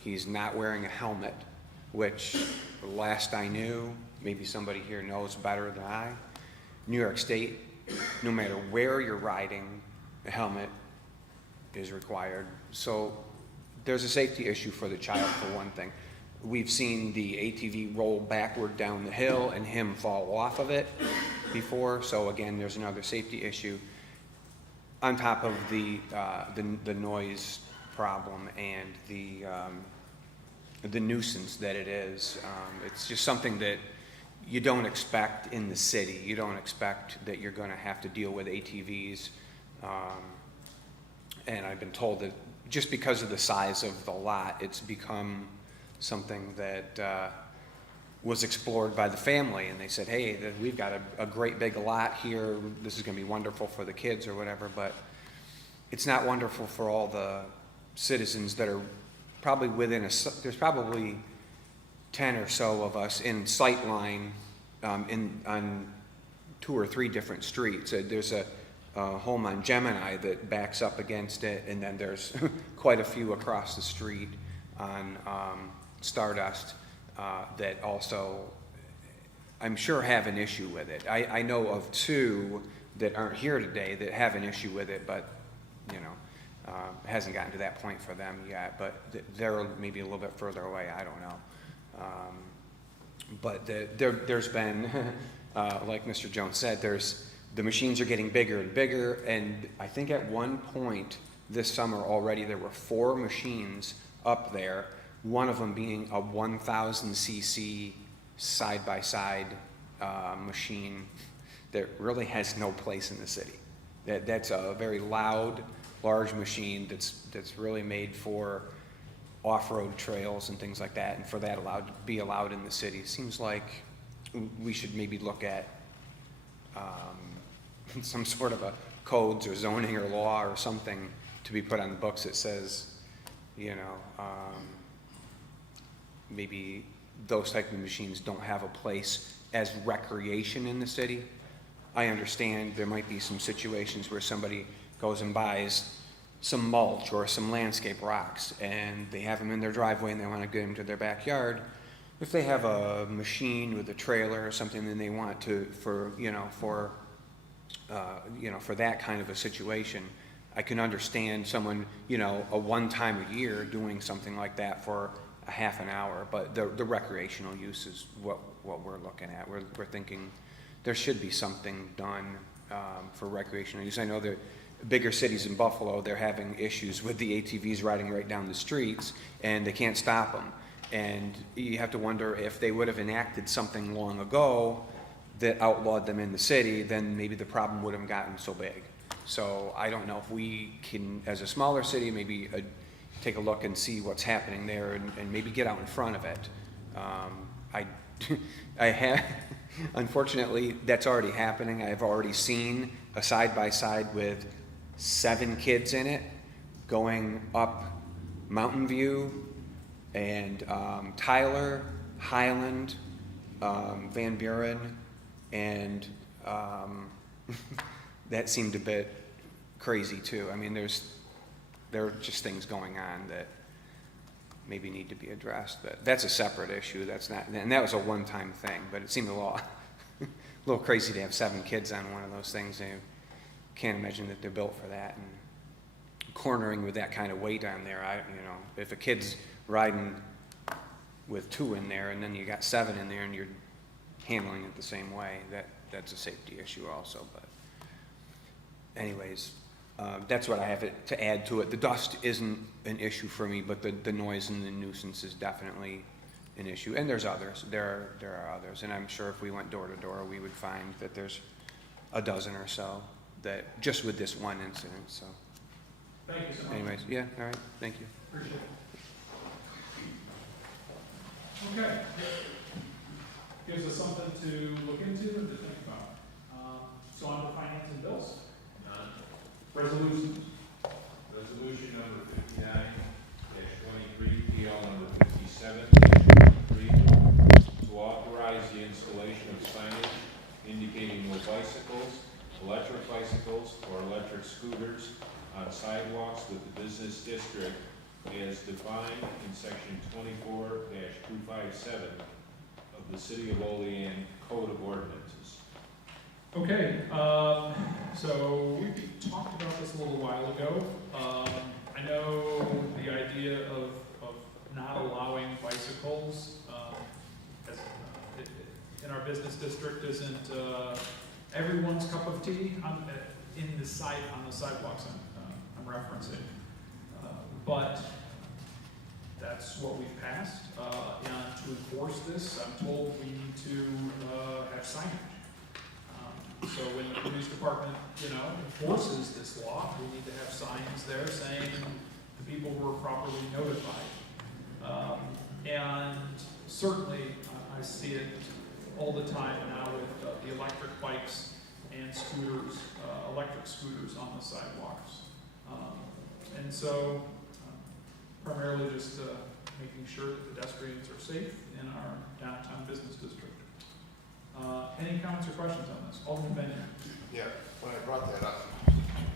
He's not wearing a helmet, which last I knew, maybe somebody here knows better than I, New York State, no matter where you're riding, a helmet is required. So there's a safety issue for the child, for one thing. We've seen the ATV roll backward down the hill and him fall off of it before, so again, there's another safety issue on top of the noise problem and the nuisance that it is. It's just something that you don't expect in the city. You don't expect that you're going to have to deal with ATVs. And I've been told that just because of the size of the lot, it's become something that was explored by the family. And they said, hey, we've got a great big lot here. This is going to be wonderful for the kids or whatever. But it's not wonderful for all the citizens that are probably there's probably 10 or so of us in sight line on 2 or 3 different streets. There's a home on Gemini that backs up against it, and then there's quite a few across the street on Stardust that also, I'm sure, have an issue with it. I know of 2 that aren't here today that have an issue with it, but it hasn't gotten to that point for them yet, but they're maybe a little bit further away, I don't know. But there's been, like Mr. Jones said, the machines are getting bigger and bigger, and I think at one point this summer already there were 4 machines up there, one of them being a 1,000 cc side-by-side machine that really has no place in the city. That's a very loud, large machine that's really made for off-road trails and things like that, and for that be allowed in the city. It seems like we should maybe look at some sort of a codes or zoning or law or something to be put on the books that says, maybe those type of machines don't have a place as recreation in the city. I understand there might be some situations where somebody goes and buys some mulch or some landscape rocks, and they have them in their driveway and they want to get them to their backyard. If they have a machine with a trailer or something, then they want to, for that kind of a situation, I can understand someone, a one time a year doing something like that for a half an hour, but the recreational use is what we're looking at. We're thinking there should be something done for recreational use. I know that bigger cities in Buffalo, they're having issues with the ATVs riding right down the streets, and they can't stop them. And you have to wonder if they would have enacted something long ago that outlawed them in the city, then maybe the problem wouldn't have gotten so big. So I don't know if we can, as a smaller city, maybe take a look and see what's happening there and maybe get out in front of it. I have, unfortunately, that's already happening. I've already seen a side-by-side with 7 kids in it going up Mountain View and Tyler, Highland, Van Buren, and that seemed a bit crazy too. I mean, there are just things going on that maybe need to be addressed, but that's a separate issue. That's not, and that was a one-time thing, but it seemed a little crazy to have 7 kids on one of those things. can't imagine that they're built for that. And cornering with that kind of weight on there, if a kid's riding with 2 in there and then you got 7 in there and you're handling it the same way, that's a safety issue also. But anyways, that's what I have to add to it. The dust isn't an issue for me, but the noise and the nuisance is definitely an issue. And there's others. There are others. And I'm sure if we went door to door, we would find that there's a dozen or so that just with this one incident. So Thank you so much. anyways, yeah, all right, thank you. Appreciate it. Okay. Gives us something to look into and to think about. So on to finance and bills. Resolutions. Resolution number 59-23, PL number 57-23, to authorize the installation of signage indicating no bicycles, electric bicycles, or electric scooters on sidewalks with the business district as defined in section 24-257 of the City of Olean Code of Ordinances. Okay, so we talked about this a little while ago. I know the idea of not allowing bicycles in our business district isn't everyone's cup of tea on the sidewalks I'm referencing. But that's what we've passed. And to enforce this, I'm told we need to have signage. So when the police department, enforces this law, we need to have signs there saying the people were properly notified. And certainly, I see it all the time now with the electric bikes and scooters, electric scooters on the sidewalks. And so, primarily just making sure that pedestrians are safe in our downtown business district. Any comments or questions on this? Alderman Benyon. Yeah, when I brought that up,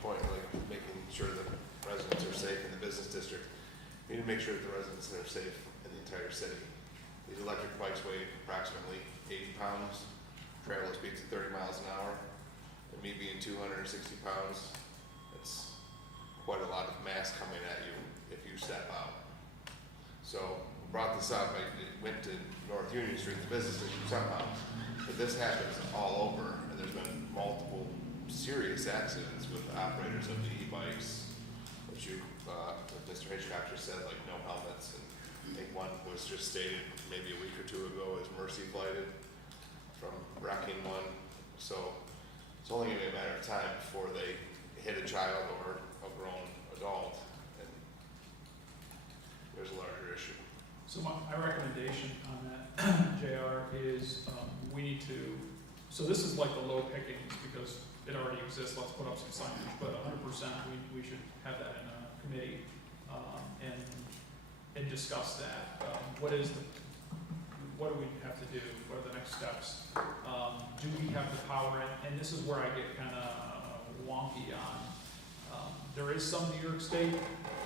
point like making sure that residents are safe in the business district, we need to make sure that the residents are safe in the entire city. These electric bikes weigh approximately 80 pounds, travel speeds of 30 miles an hour, and me being 260 pounds, that's quite a lot of mass coming at you if you step out. So, brought this up, I went to North Union Street, the business district somehow, but this happens all over, and there's been multiple serious accidents with operators of the e-bikes, which Mr. Hitchcock just said, like no helmets, and I think one was just stated maybe a week or 2 ago as mercy flighted from wrecking one. So it's only gonna be a matter of time before they hit a child or a grown adult, and there's a larger issue. So my recommendation on that, JR, is we need to, so this is like the low pickings because it already exists, let's put up some signage, but 100% we should have that in a committee and discuss that. What do we have to do? What are the next steps? Do we have the power? And this is where I get kind of wonky on. There is some New York State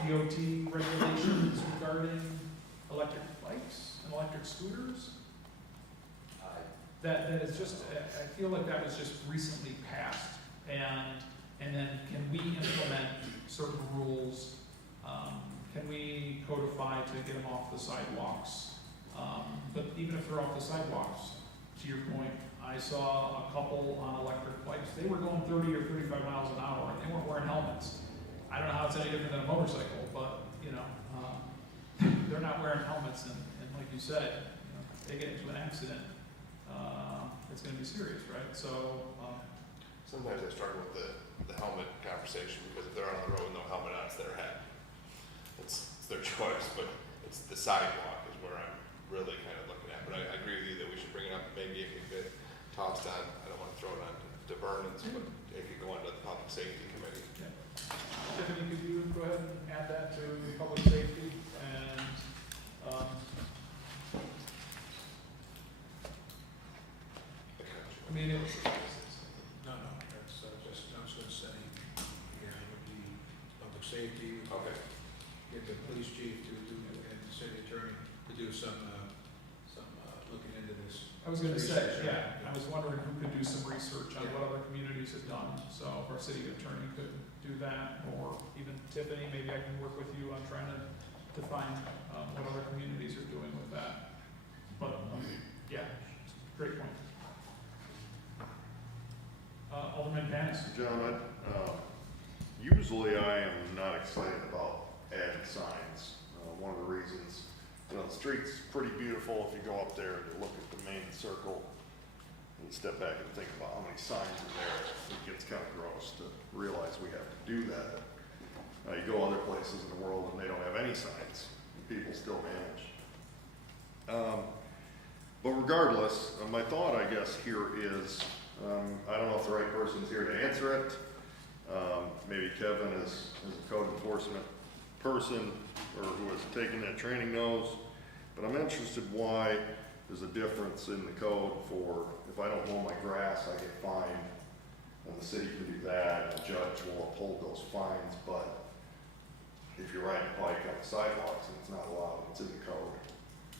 DOT regulations regarding electric bikes and electric scooters. That is just, I feel like that was just recently passed. And then can we implement certain rules? Can we codify to get them off the sidewalks? But even if they're off the sidewalks, to your point, I saw a couple on electric bikes. They were going 30 or 35 miles an hour and they weren't wearing helmets. I don't know how it's any different than a motorcycle, but they're not wearing helmets, and like you said, if they get into an accident, it's going to be serious, right? So Sometimes I struggle with the helmet conversation because if they're on the road with no helmet on, it's their head. It's their choice, but it's the sidewalk is where I'm really kind of looking at. But I agree with you that we should bring it up. Maybe it could get tossed on. I don't want to throw it on to Burnens, but it could go into the public safety committee. yeah. Tiffany, could you go ahead and add that to public safety and I mean, it's, No, that's just, I was gonna say, again, it would be public safety. Okay. Get the police chief to do, and the city attorney to do some looking into this. I was gonna say, Research. yeah, I was wondering who could do some research on what other communities have done, so if our city attorney could do that, or even Tiffany, maybe I can work with you on trying to find, what other communities are doing with that. But, yeah, great point. Alderman Panis. Gentlemen, usually I am not excited about adding signs. One of the reasons, the street's pretty beautiful if you go up there and you look at the main circle and you step back and think about how many signs are there. It gets kind of gross to realize we have to do that. You go other places in the world and they don't have any signs. People still manage. But regardless, my thought, I guess, here is, I don't know if the right person's here to answer it. Maybe Kevin as a code enforcement person or who has taken that training knows. But I'm interested why there's a difference in the code for if I don't mow my grass, I get fined, and the city can do that, and the judge will uphold those fines. But if you're riding a bike on the sidewalks and it's not allowed, it's in the code,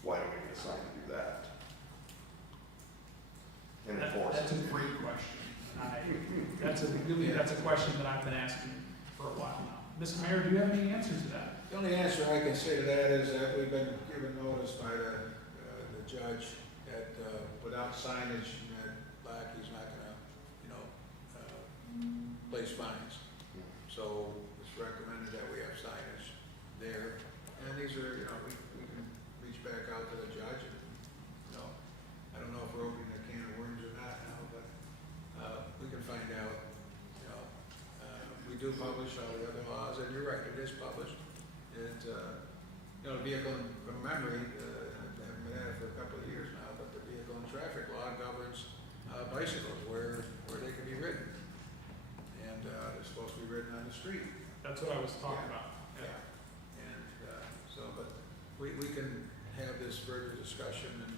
why do we need a sign to do that? And enforce That's a it. great question. That's a question that I've been asking for a while now. Mr. Mayor, do you have any answer to that? The only answer I can say to that is that we've been given notice by the judge that without signage, that Lackey's not gonna, place fines. So it's recommended that we have signage there. And these are, we can reach back out to the judge and, I don't know if we're opening a can of worms or not now, but we can find out, we do publish all the other laws, and you're right, it is published. The vehicle, from memory, I haven't been at it for a couple of years now, but the vehicle and traffic law governs bicycles where they can be ridden. And they're supposed to be ridden on the street. That's what I was talking about. Yeah. And but we can have this further discussion and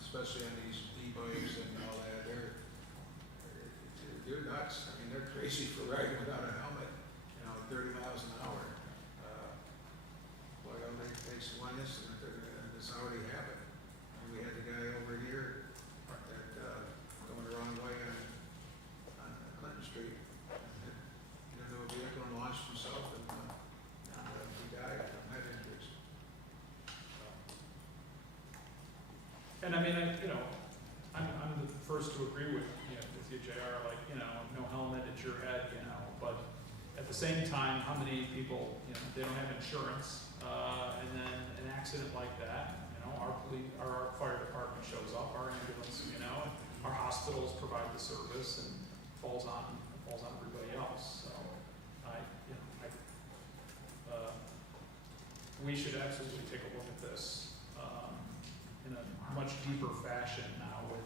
especially on these e-bikes and all that, they're nuts. I mean, they're crazy for riding without a helmet, 30 miles an hour. Boy, don't they face one incident, and this already happened. And we had the guy over here that going the wrong way on Clinton Street. Hit into a vehicle and launched himself, and he died from head injuries. And I mean, I'm the first to agree with you, JR, like, no helmet at your head, but at the same time, how many people, they don't have insurance, and then an accident like that, our fire department shows up, our ambulance, our hospitals provide the service and falls on everybody else. So we should absolutely take a look at this in a much deeper fashion now with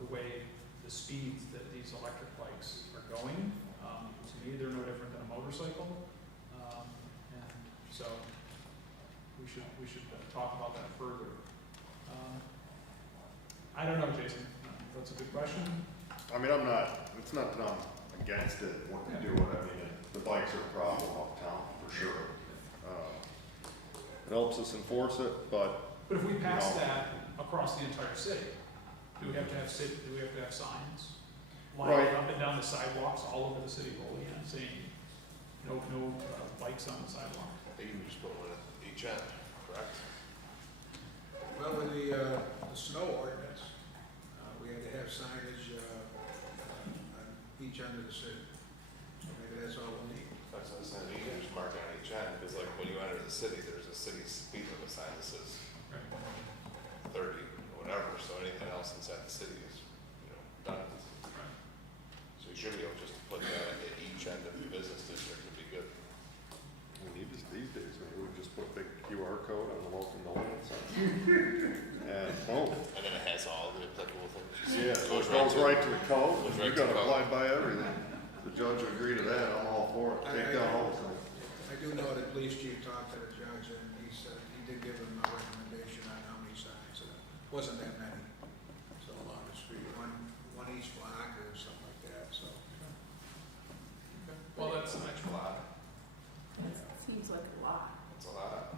the way the speeds that these electric bikes are going. To me, they're no different than a motorcycle, and so we should talk about that further. I don't know, Jason. That's a good question. I mean, it's not that I'm against it, want to do it. I mean, the bikes are a problem uptown, for sure. It helps us enforce it, but. But if we pass that across the entire city, do we have to have signs lined up and down the sidewalks all over the city of Olean saying no bikes on the sidewalk? You can just put one at each end, correct? Well, with the snow ordinance, we had to have signage on each end of the city. So maybe that's all we'll need. That's what I'm saying, you can just mark it on each end, because like when you enter the city, there's a city speed limit sign that says 30 or whatever, so anything else inside the city is, done. So you should be able just to put that at each end of the business district would be good. These days, maybe we just put a big QR code on the welcome to Olean sign. And boom. And then it has all the applicable things. Yeah, it Goes goes right right to the code. Goes You right to gotta the code. abide by everything. The judge would agree to that, I'm all for it. Take down all the things. I do know that police chief talked to the judge, and he said, he did give him a recommendation on how many signs, and it wasn't that many. So along the street, one each block or something like that, so. Well, that's a nice lot. It seems like a lot. That's a lot.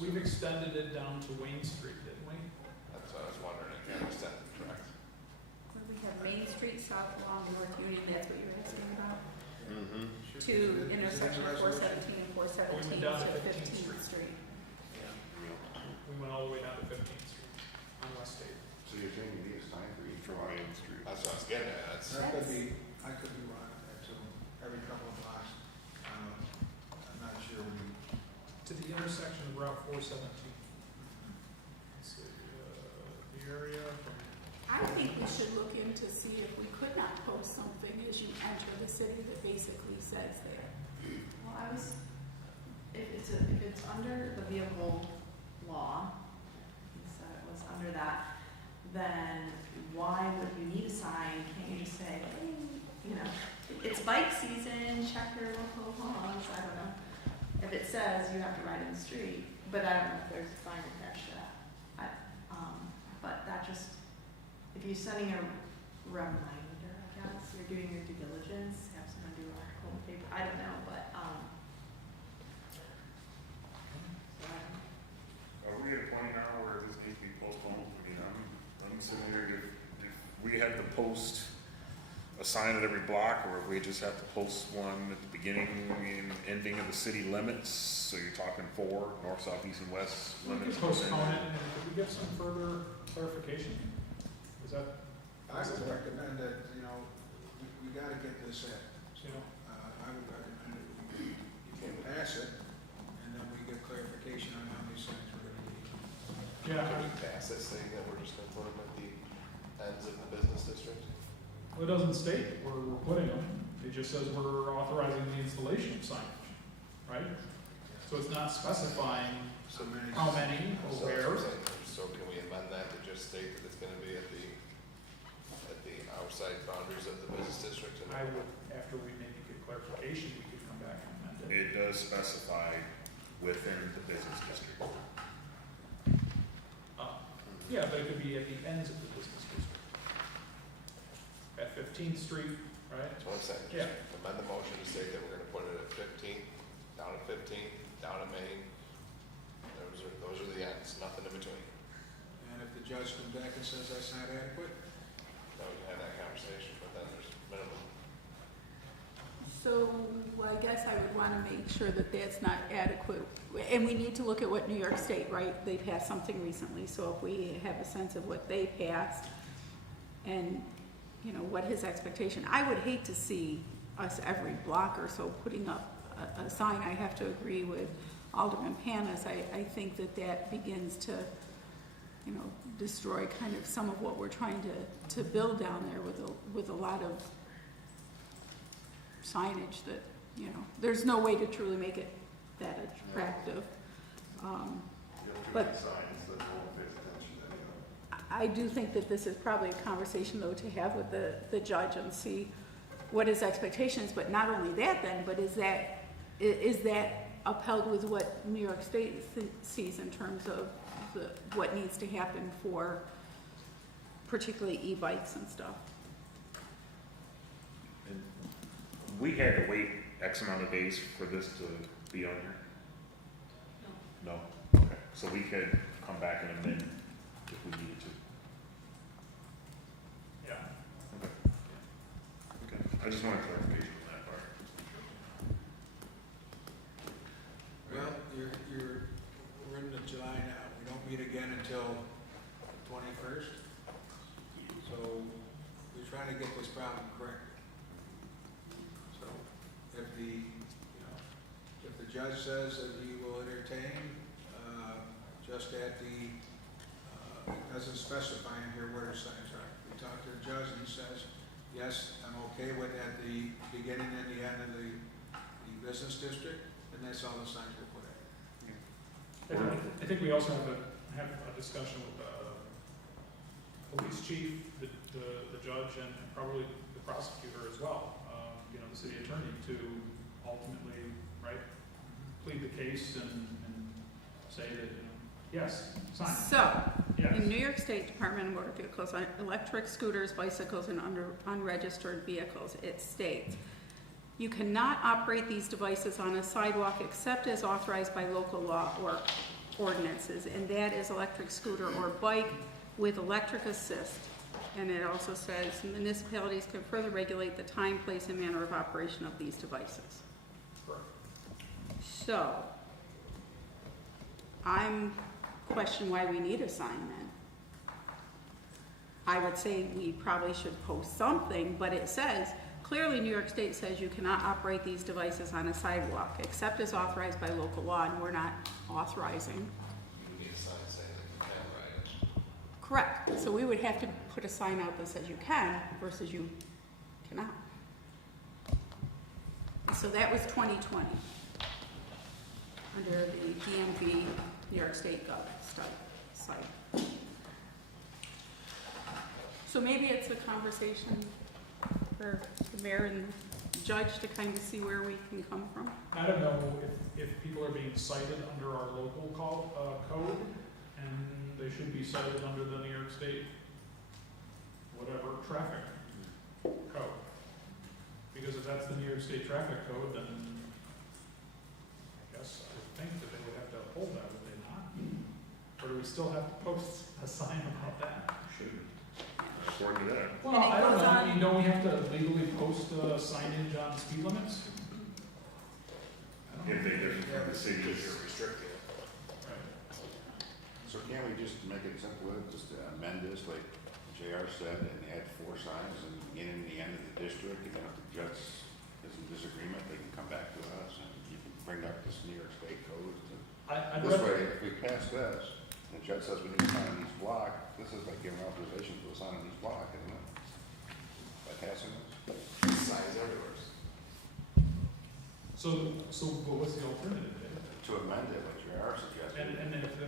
We've extended it down to Wayne Street, didn't we? That's what I was wondering, if I understand it correct. So we have Main Street South along North Union, that's what you were asking about? Mm-hmm. To intersection of 417 and 417 down to to 15th 15th Street. We went all the way down to 15th Street on West State. So you're saying you need a sign for each one? That's what I was getting at, that's, I could be wrong with that too, every couple of blocks. I'm not sure when you, To the intersection of Route 417. Let's see, the area from, I think we should look into see if we could not post something as you enter the city that basically says that. Well, if it's under the vehicle law, you said it was under that, then why would you need a sign? Can't you just say, hey, it's bike season, check your local laws, I don't know. If it says you have to ride in the street, but I don't know if there's a fine attached to that. But that just, if you're sending a reminder, I guess, you're doing your due diligence, have someone do electrical paper, I don't know, but, Are we at a point now where this needs to be postponed? I mean, I'm sitting here, if we had to post a sign at every block, or if we just have to post one at the beginning and ending of the city limits, so you're talking 4, north, south, east, and west we could limits. postpone it, and could we get some further clarification? Is that, I would recommend that, we gotta get this in. you know, I would recommend that you can pass it, and then we get clarification on how many signs we're gonna need. yeah, can we pass this thing that we're just gonna put them at the ends of the business district? well, it doesn't state where we're putting them. It just says we're authorizing the installation of signage, right? So it's not specifying So many. how many or So where. that's what I'm saying. So can we amend that to just state that it's gonna be at the outside boundaries of the business district? And I would, after we maybe get clarification, we could come back and amend it. It does specify within the business district. Yeah, but it could be at the ends of the business district. At 15th Street, right? That's what I'm saying. Yeah. Just amend the motion to state that we're gonna put it at 15th, down at 15th, down at Main. Those are the ends, nothing in between. And if the judge comes back and says that's not adequate, Now we can have that conversation, but then there's minimum. So I guess I would want to make sure that that's not adequate. And we need to look at what New York State, right? They passed something recently, so if we have a sense of what they passed and, what his expectation. I would hate to see us every block or so putting up a sign. I have to agree with Alderman Panis. I think that begins to, destroy kind of some of what we're trying to build down there with a lot of signage that, there's no way to truly make it that attractive. But I do think that this is probably a conversation though to have with the judge and see what his expectation is, but not only that then, but is that upheld with what New York State sees in terms of what needs to happen for particularly e-bikes and stuff. And we had to wait X amount of days for this to be on here? No. No? Okay, so we could come back and amend if we needed to. Yeah. Okay, I just wanted clarification on that part. well, we're in July now. We don't meet again until the 21st. So we're trying to get this problem corrected. So if the judge says that he will entertain, just at the, it doesn't specify in here where the signs are. We talk to the judge and he says, yes, I'm okay with at the beginning and the end of the business district, and that's all the signs we'll put in. I think we also have a discussion with the police chief, the judge, and probably the prosecutor as well. The city attorney to ultimately, right, plead the case and say that, yes, sign. So, Yes. in New York State Department of Motor Vehicles, on electric scooters, bicycles, and unregistered vehicles, it states, you cannot operate these devices on a sidewalk except as authorized by local law or ordinances, and that is electric scooter or bike with electric assist. And it also says municipalities can further regulate the time, place, and manner of operation of these devices. So, I'm questioning why we need a sign then. I would say we probably should post something, but it says, clearly New York State says you cannot operate these devices on a sidewalk, except as authorized by local law, and we're not authorizing. You need a sign saying that you can ride it. Correct, so we would have to put a sign out that says you can versus you cannot. So that was 2020, under the DMV, New York State Gov site. So maybe it's a conversation for the mayor and the judge to kind of see where we can come from. I don't know if people are being cited under our local code, and they should be cited under the New York State, whatever, traffic code. Because if that's the New York State traffic code, then I guess I would think that they would have to uphold that, would they not? Or do we still have to post a sign about that? Should, according to that. Well, I don't know, I mean, don't we have to legally post signage on speed limits? I don't If know. they differ from the city, You're restricting it. Right. So can't we just make it simple, just amend this, like JR said, and add 4 signs, and the beginning and the end of the district, and then if the judge is in disagreement, they can come back to us, and you can bring up this New York State code. I'd This rather, way, if we pass this, and the judge says we need a sign on each block, this is like giving authorization to a sign on each block, isn't it? By passing this? Signs everywhere. so but what's the alternative, Dave? To amend it, like JR suggested. And if the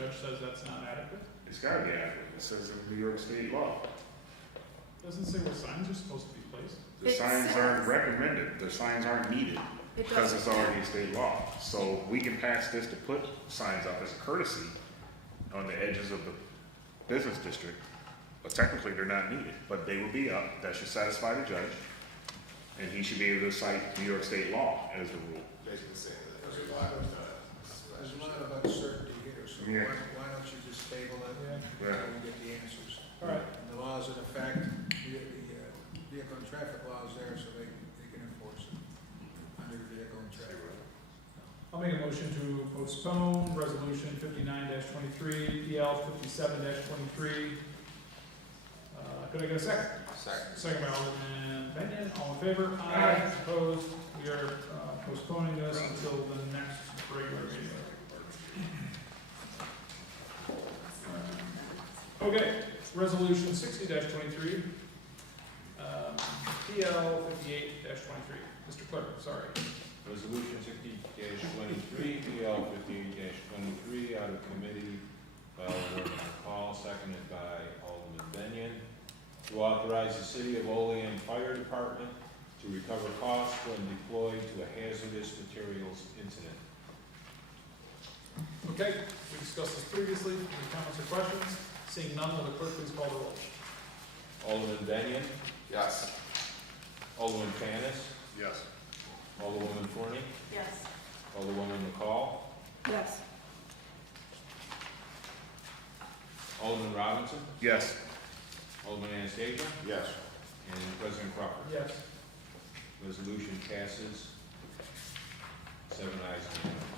judge says that's not adequate? It's gotta be adequate. It says in New York State law. Doesn't say where signs are supposed to be placed. The It signs says- aren't recommended, the signs aren't needed, It because doesn't it's already a state law. So we can pass this to put signs up as a courtesy on the edges of the business district, but technically they're not needed, but they will be up, that should satisfy the judge, and he should be able to cite New York State law as the rule. Basically saying that There's every a lot lot of, of, there's a lot of uncertainty here, so Yeah. why don't you just table it Yeah. until we get the answers? All right. And the laws in effect, the vehicle and traffic laws there, so they can enforce it under the vehicle and traffic. I'll make a motion to postpone resolution 59-23, PL 57-23. Could I get a second? second. Second by Alderman Benyon, all in favor? Aye. Opposed? We are postponing this until the next regular meeting. Okay, resolution 60-23, PL 58-23. Mr. Clerk, sorry. Resolution 60-23, PL 58-23, out of committee by Alderman McCall, seconded by Alderman Benyon, to authorize the City of Olean Fire Department to recover costs when deployed to a hazardous materials incident. Okay, we discussed this previously. Any comments or questions? Seeing none, will the clerk please call the roll? Alderman Benyon, Yes. Alderman Panis, Yes. Alderwoman Forney, Yes. Alderwoman McCall, Yes. Alderman Robinson, Yes. Alderman Anastasia, Yes. and President Crawford. Yes. Resolution passes, 7 ayes and no nays.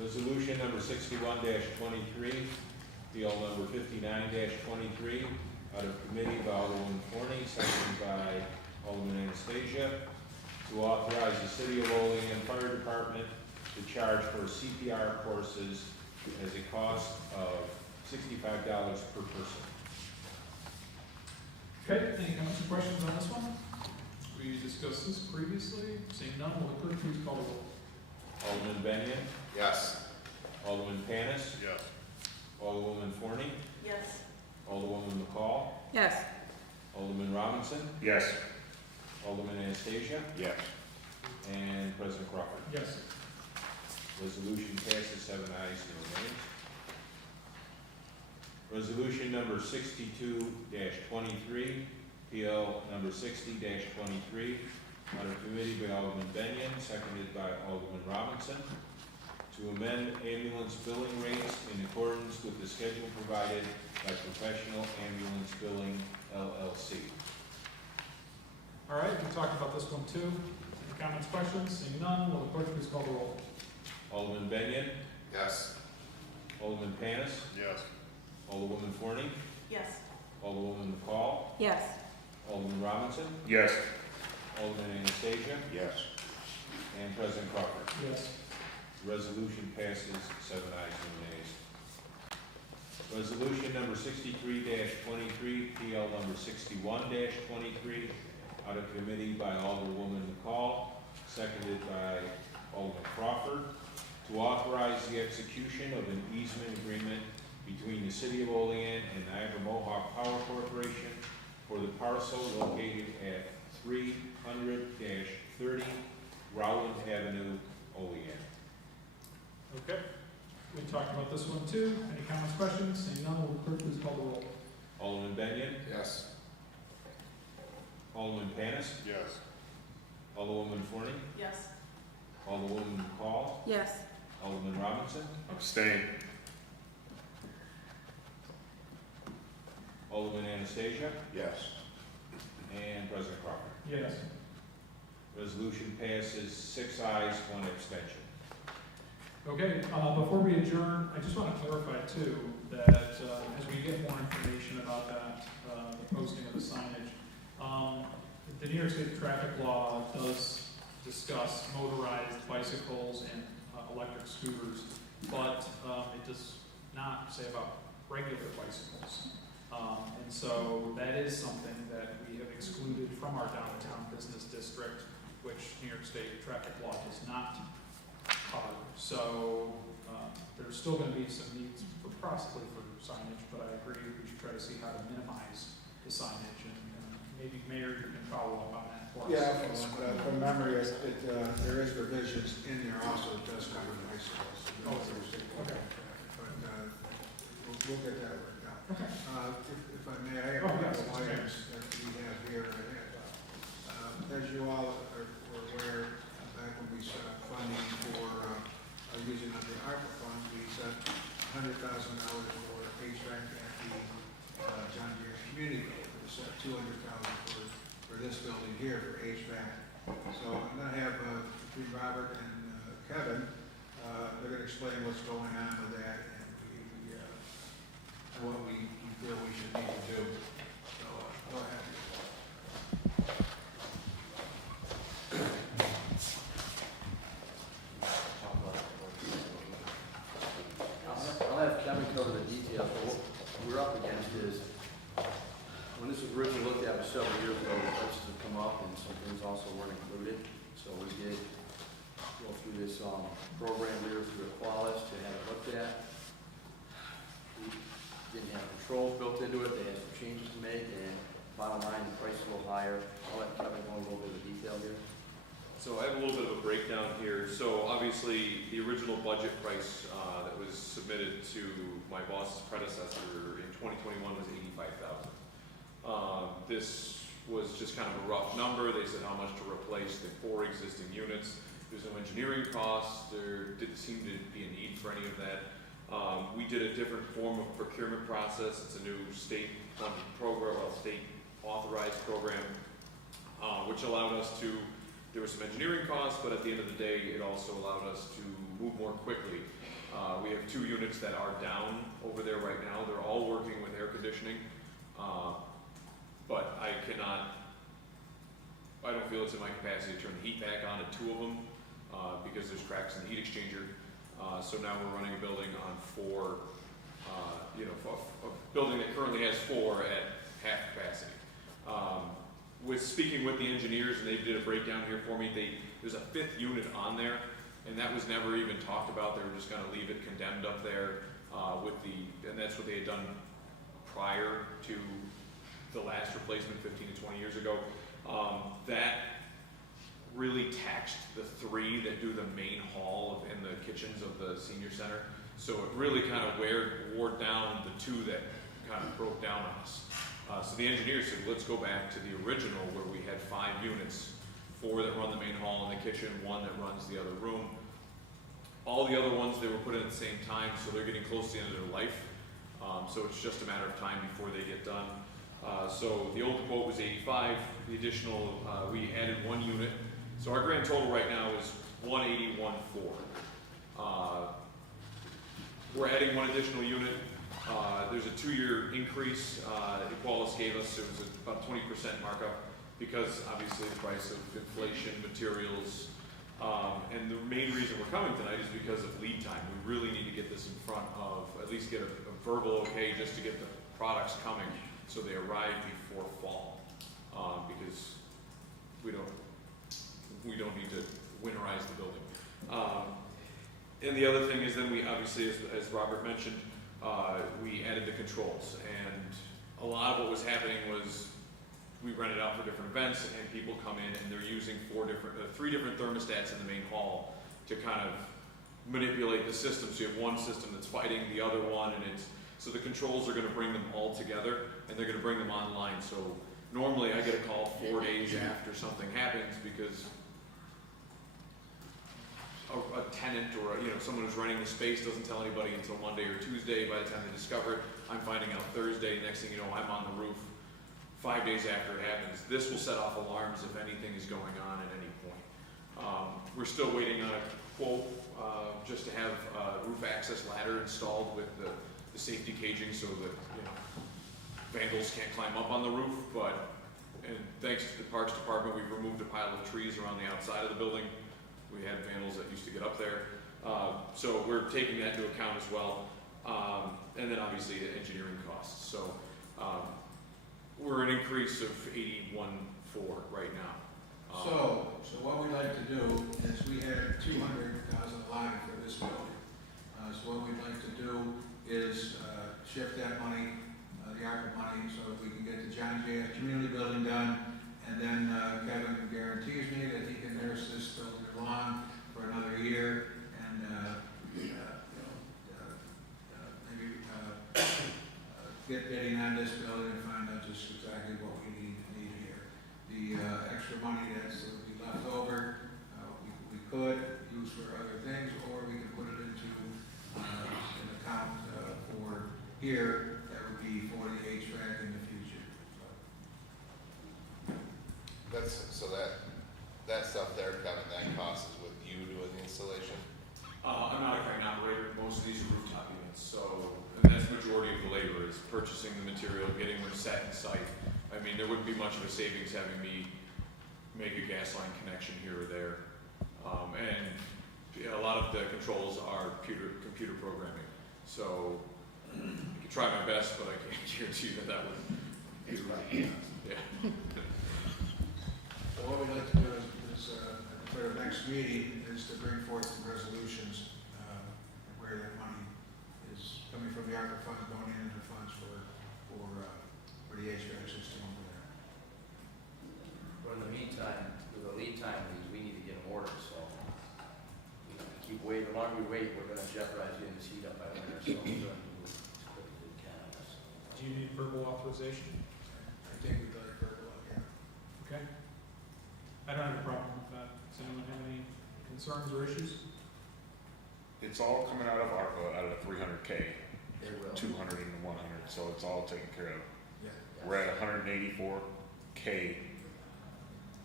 Resolution number 61-23, PL number 59-23, out of committee by Alderman Forney, seconded by Alderman Anastasia, to authorize the City of Olean Fire Department to charge for CPR courses as a cost of $65 per person. Okay, any comments or questions on this one? We discussed this previously. Seeing none, will the clerk please call the roll? Alderman Benyon, Yes. Alderman Panis, Yes. Alderwoman Forney, Yes. Alderwoman McCall, Yes. Alderman Robinson, Yes. Alderman Anastasia, Yes. and President Crawford. Yes. Resolution passes, 7 ayes, no nays. Resolution number 62-23, PL number 60-23, Out of committee by Alderman Benyon, seconded by Alderman Robinson, to amend ambulance billing rates in accordance with the schedule provided by Professional Ambulance Billing LLC. All right, we talked about this one too. Any comments, questions? Seeing none, will the clerk please call the roll? Alderman Benyon, Yes. Alderman Panis, Yes. Alderwoman Forney, Yes. Alderwoman McCall, Yes. Alderman Robinson, Yes. Alderman Anastasia, Yes. and President Crawford. Yes. Resolution passes 7 ayes, no nays. Resolution number 63-23, PL number 61-23, out of committee by Alderwoman McCall, seconded by Alderman Crawford, to authorize the execution of an easement agreement between the City of Olean and Niagara Mohawk Power Corporation for the parcel located at 300-30 Rowland Avenue, Olean. Okay, we talked about this one too. Any comments, questions? Seeing none, will the clerk please call the roll? Alderman Benyon, Yes. Alderman Panis, Yes. Alderwoman Forney, Yes. Alderwoman McCall, Yes. Alderman Robinson, Abstain. Alderman Anastasia, Yes. and President Crawford. Yes. Resolution passes 6 ayes, 1 abstention. Okay, before we adjourn, I just want to clarify too, that as we get more information about that, the posting of the signage, the New York State traffic law does discuss motorized bicycles and electric scooters, but it does not say about regular bicycles. And so that is something that we have excluded from our downtown business district, which New York State traffic law does not cover. So there's still going to be some needs for possibly for signage, but I agree we should try to see how to minimize the signage, and maybe Mayor, you can follow up on that for us. Yeah, from memory, there is revisions in there also, it does cover bicycles. Oh, okay. But we'll get that worked out. Okay. If I may, I have Oh, a yes, couple Mr. Mayor. items that we have here. As you all are aware, back when we set up funding for using of the ARPA funds, we set $100,000 for HVAC at the John Deere Community Building. We set $200,000 for this building here for HVAC. So I'm going to have between Robert and Kevin, they're going to explain what's going on with that and what we feel we should need to do. So go ahead. I'll have Kevin cover the details, but what we're up against is, when this was originally looked at several years ago, the prices have come up and some things also weren't included. So we did go through this program here through Aqualis to have it looked at. We didn't have controls built into it, they had some changes to make, and bottom line, the price is a little higher. I'll let Kevin go into a little bit of detail here. So I have a little bit of a breakdown here. So obviously, the original budget price that was submitted to my boss's predecessor in 2021 was $85,000. This was just kind of a rough number. They said how much to replace the 4 existing units. There's no engineering costs. There didn't seem to be a need for any of that. We did a different form of procurement process. It's a new state-funded program, well, state-authorized program, which allowed us to. There were some engineering costs, but at the end of the day, it also allowed us to move more quickly. We have 2 units that are down over there right now. They're all working with air conditioning, but I don't feel it's in my capacity to turn the heat back on at 2 of them because there's cracks in the heat exchanger. So now we're running a building on 4, a building that currently has 4 at half capacity. With speaking with the engineers, and they did a breakdown here for me, there's a 5th unit on there, and that was never even talked about. They were just going to leave it condemned up there and that's what they had done prior to the last replacement 15 to 20 years ago. That really taxed the 3 that do the main hall and the kitchens of the senior center. So it really kind of wore down the 2 that kind of broke down on us. So the engineers said, let's go back to the original where we had 5 units 4 that run the main hall and the kitchen, 1 that runs the other room. All the other ones, they were put in at the same time, so they're getting close to the end of their life. So it's just a matter of time before they get done. So the old quote was 85, the additional, we added 1 unit. So our grand total right now is 181.4. We're adding 1 additional unit. There's a 2-year increase. Equalis gave us, it was about 20% markup because obviously the price of inflation, materials, and the main reason we're coming tonight is because of lead time. We really need to get this in front of, at least get a verbal okay just to get the products coming so they arrive before fall. Because we don't need to winterize the building. And the other thing is then we obviously, as Robert mentioned, we added the controls. And a lot of what was happening was we rent it out for different events and people come in and they're using 3 different thermostats in the main hall to kind of manipulate the system. So you have one system that's fighting the other one, and so the controls are going to bring them all together and they're going to bring them online. So normally I get a call 4 days after something happens because a tenant or someone who's renting the space doesn't tell anybody until Monday or Tuesday. By the time they discover it, I'm finding out Thursday. Next thing you know, I'm on the roof 5 days after it happens. This will set off alarms if anything is going on at any point. We're still waiting on a quote just to have a roof access ladder installed with the safety caging so that vandals can't climb up on the roof. And thanks to the Parks Department, we've removed a pile of trees around the outside of the building. We had vandals that used to get up there. So we're taking that into account as well. And then obviously the engineering costs. So we're an increase of 81.4 right now. So what we'd like to do is we had 200,000 allotted for this building. So what we'd like to do is shift that money, the ARPA money, so that we can get the John Jay Community Building done. And then Kevin guarantees me that he can nurse this building along for another year and maybe get bidding on this building and find out just exactly what we need here. The extra money that's be left over, we could use for other things, or we could put it into an account for here that would be for the HVAC in the future. That stuff there, Kevin, that cost is with you doing the installation? I'm not a crane operator. Most of these are rooftop units, and that's the majority of the labor is purchasing the material, getting them set in site. I mean, there wouldn't be much of a savings having me make a gas line connection here or there. And a lot of the controls are computer programming. So I can try my best, but I can't guarantee that would be right. Yeah. So what we'd like to do is for the next meeting is to bring forth some resolutions where that money is coming from the ARPA funds, going into funds for the HVAC system over there. But in the meantime, with the lead time, we need to get them ordered, so keep waiting. The longer we wait, we're gonna jeopardize getting this heat up by winter, so we're gonna do as quickly as we can on this. Do you need verbal authorization? I think we'd like verbal, yeah. Okay. I don't have a problem with that. Does anyone have any concerns or issues? It's all coming out of ARPA, out of the 300K, They will. 200 and 100, so it's all taken care of. Yeah. We're at 184K.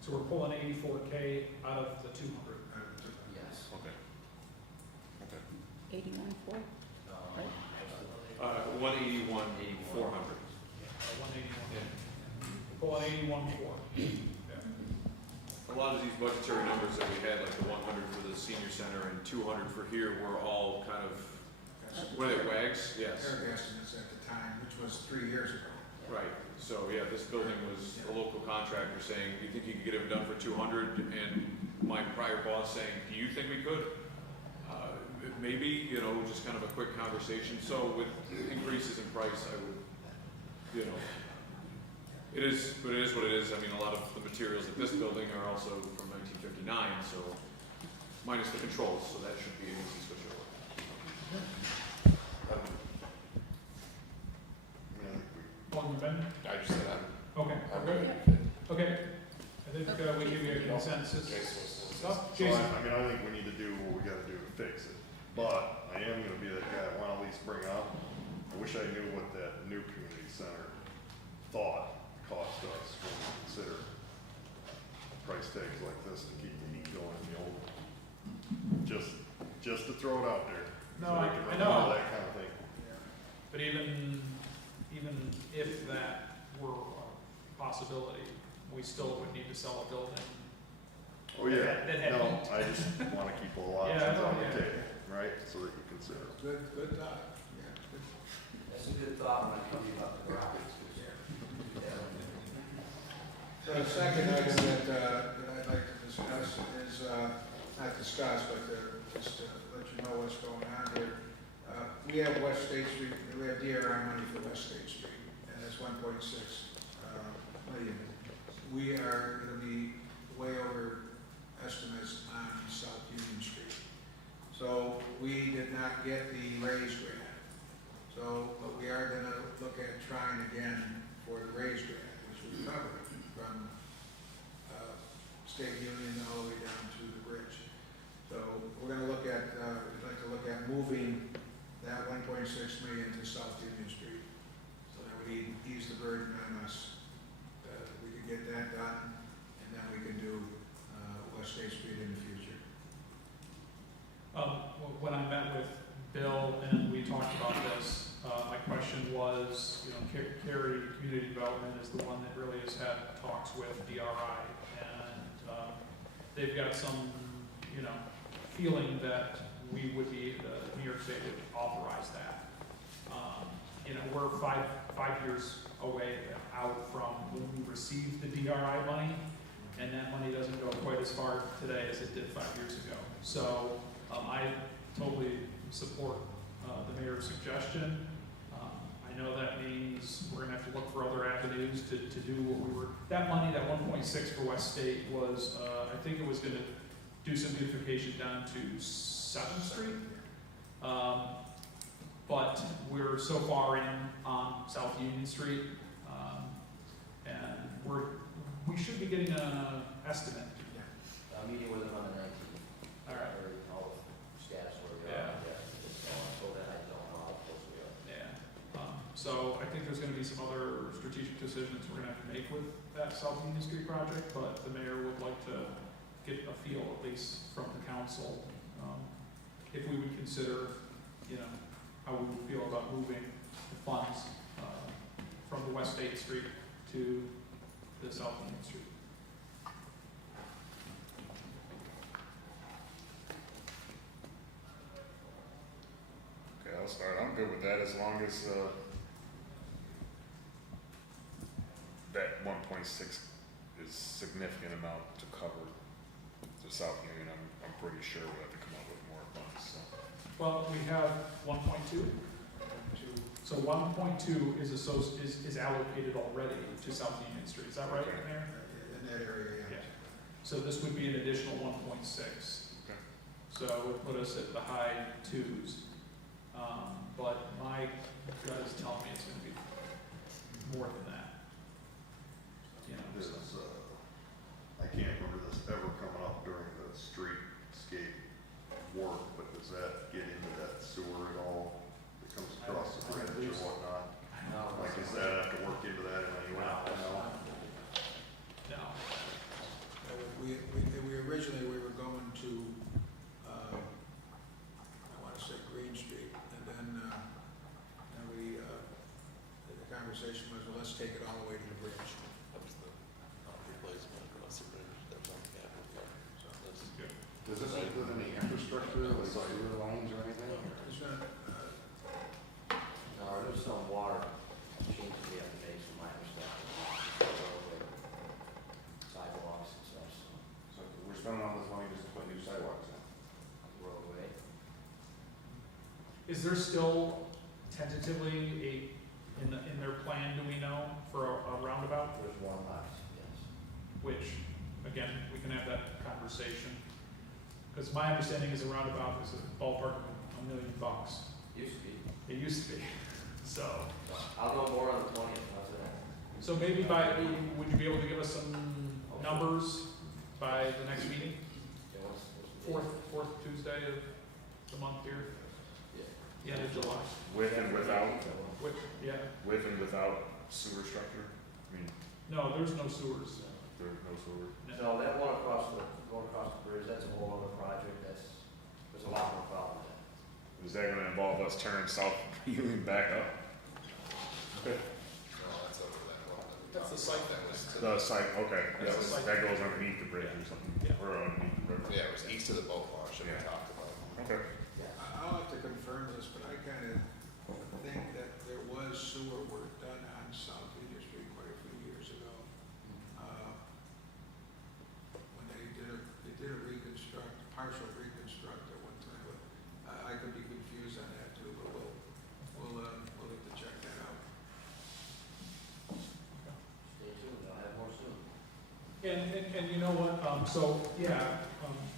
So we're pulling 84K out of the 200. Yes. Okay. 81.4? Right. 181, 400. 181. Pulling 81.4. A lot of these budgetary numbers that we had, like the 100 for the senior center and 200 for here, were all kind of, what are they, wags? Yes. Their estimates at the time, which was 3 years ago. Right. So, yeah, this building was a local contractor saying, do you think you could get it done for 200? And my prior boss saying, do you think we could? Maybe, just kind of a quick conversation. So with increases in price, I would, it is what it is. I mean, a lot of the materials at this building are also from 1959, so minus the controls, so that should be an easy switch over. Alderman Bennett? I just said Okay. I'm Good. good. Okay. I think we give you a makes sense. It's stuff, So Jason. I mean, I think we need to do what we gotta do to fix it, but I am gonna be that guy I wanna at least bring up. I wish I knew what that new community center thought cost us when we consider price tags like this to keep the heat going in the old one. Just to throw it out there. No, so we I can know. remember that kind of thing. But even if that were a possibility, we still would need to sell a building. Oh, yeah, That had no, heat. I just wanna keep all Yeah, options no, on the yeah. table, right, so that you consider. Good thought, yeah. That's a good thought when I come about the graphics. So the second item that I'd like to discuss is, not discuss, but just to let you know what's going on here. We have West State Street, we have DRI money for West State Street, and that's 1.6 million. We are gonna be way over estimates on South Union Street. So we did not get the raise grant. So, but we are gonna look at trying again for the raise grant, which we covered from State Union all the way down to the bridge. So we're gonna look at, we'd like to look at moving that 1.6 million to South Union Street. So that would ease the burden on us. We could get that done, and then we can do West State Street in the future. When I met with Bill and we talked about this, my question was, Cary Community Development is the one that really has had talks with DRI, and they've got some, feeling that we would be, New York State would authorize that. We're five years away out from when we received the DRI money, and that money doesn't go quite as far today as it did 5 years ago. So I totally support the mayor's suggestion. I know that means we're gonna have to look for other avenues to do what we were, that money, that 1.6 for West State was, I think it was gonna do some beautification down to 7th Street. But we're so far in on South Union Street, and we should be getting an estimate. I'm meeting with them on the 19th. All right. Or all status where we Yeah. are. So that I don't know how close we are. Yeah. So I think there's gonna be some other strategic decisions we're gonna have to make with that South Union Street project, but the mayor would like to get a feel, at least from the council, if we would consider, how we would feel about moving the funds, from the West State Street to the South Union Street. Okay, I'll start. I'm good with that as long as, that 1.6 is significant amount to cover the South Union. I'm pretty sure we'll have to come up with more funds, so. Well, we have 1.2. So 1.2 is allocated already to South Union Street. Is that right, Okay. Mayor? In that area, yeah. Yeah. So this would be an additional 1.6. Okay. So it would put us at the high 2s. But my gut is telling me it's gonna be more than that. This, I can't remember this ever coming up during the streetscape work, but does that get into that sewer at all that comes across the bridge or whatnot? No, Like, does that have to work into that in any way? No. We originally, we were going to, I want to say Green Street, and then the conversation was, well, let's take it all the way to the bridge. That was the replacement across the bridge, that was on the capital plan. So that's Good. Does this include any infrastructure, like sewer lines or anything? It's gonna, No, there's some water changes we have to make, from my understanding. Sidewalks and stuff, So we're spending all this money just to put new sidewalks in. roadway. Is there still tentatively in their plan, do we know, for a roundabout? There's one left, yes. Which, again, we can have that conversation. Because my understanding is a roundabout is a ballpark of $1 million. Used to be. It used to be. So, I'll know more on the 20th, how's that? so maybe would you be able to give us some numbers by the next meeting, fourth Tuesday of the month here, the end of July. With and without, Yeah, with and without sewer structure? I mean, no, there's no sewers. there's no sewer. No, that one going across the bridge, that's a whole other project, there's a lot more problem with that. Is that gonna involve us turning South Union back up? No, that's over that one. That's the site. That was to The site, okay, That's the site. that goes underneath the bridge or something, Yeah. or underneath the river. yeah, it was east of the boat launch that we Yeah. talked about. Okay. I'll have to confirm this, but I kind of think that there was sewer work done on South Union Street quite a few years ago. When they did a partial reconstruct at one time, but I could be confused on that too, but we'll have to check that out. Stay tuned, I'll have more soon. And you know what,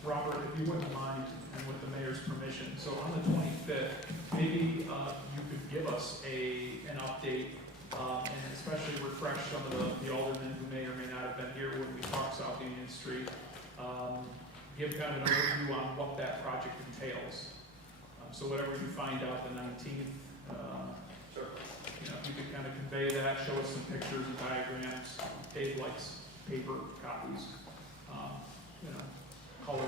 Robert, if you wouldn't mind, and with the mayor's permission, so on the 25th, maybe you could give us an update, and especially refresh some of the aldermen who may or may not have been here when we talked South Union Street. Give kind of an overview on what that project entails. So whatever you find out the 19th, Sure. you know, if you could kind of convey that, show us some pictures and diagrams. Dave likes paper copies, you know, color.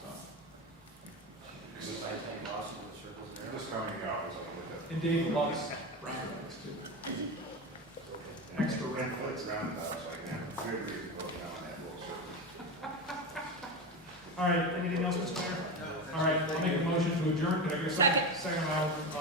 So, I think Boston with circles there. This coming out is like with and Dave loves roundabouts too. Extra red Netflix roundabouts, like that, good reason to go down that little circle. All right, anything else, Mr. Mayor? All right, I'll make a motion to adjourn. Could I get a second? Second by Alderman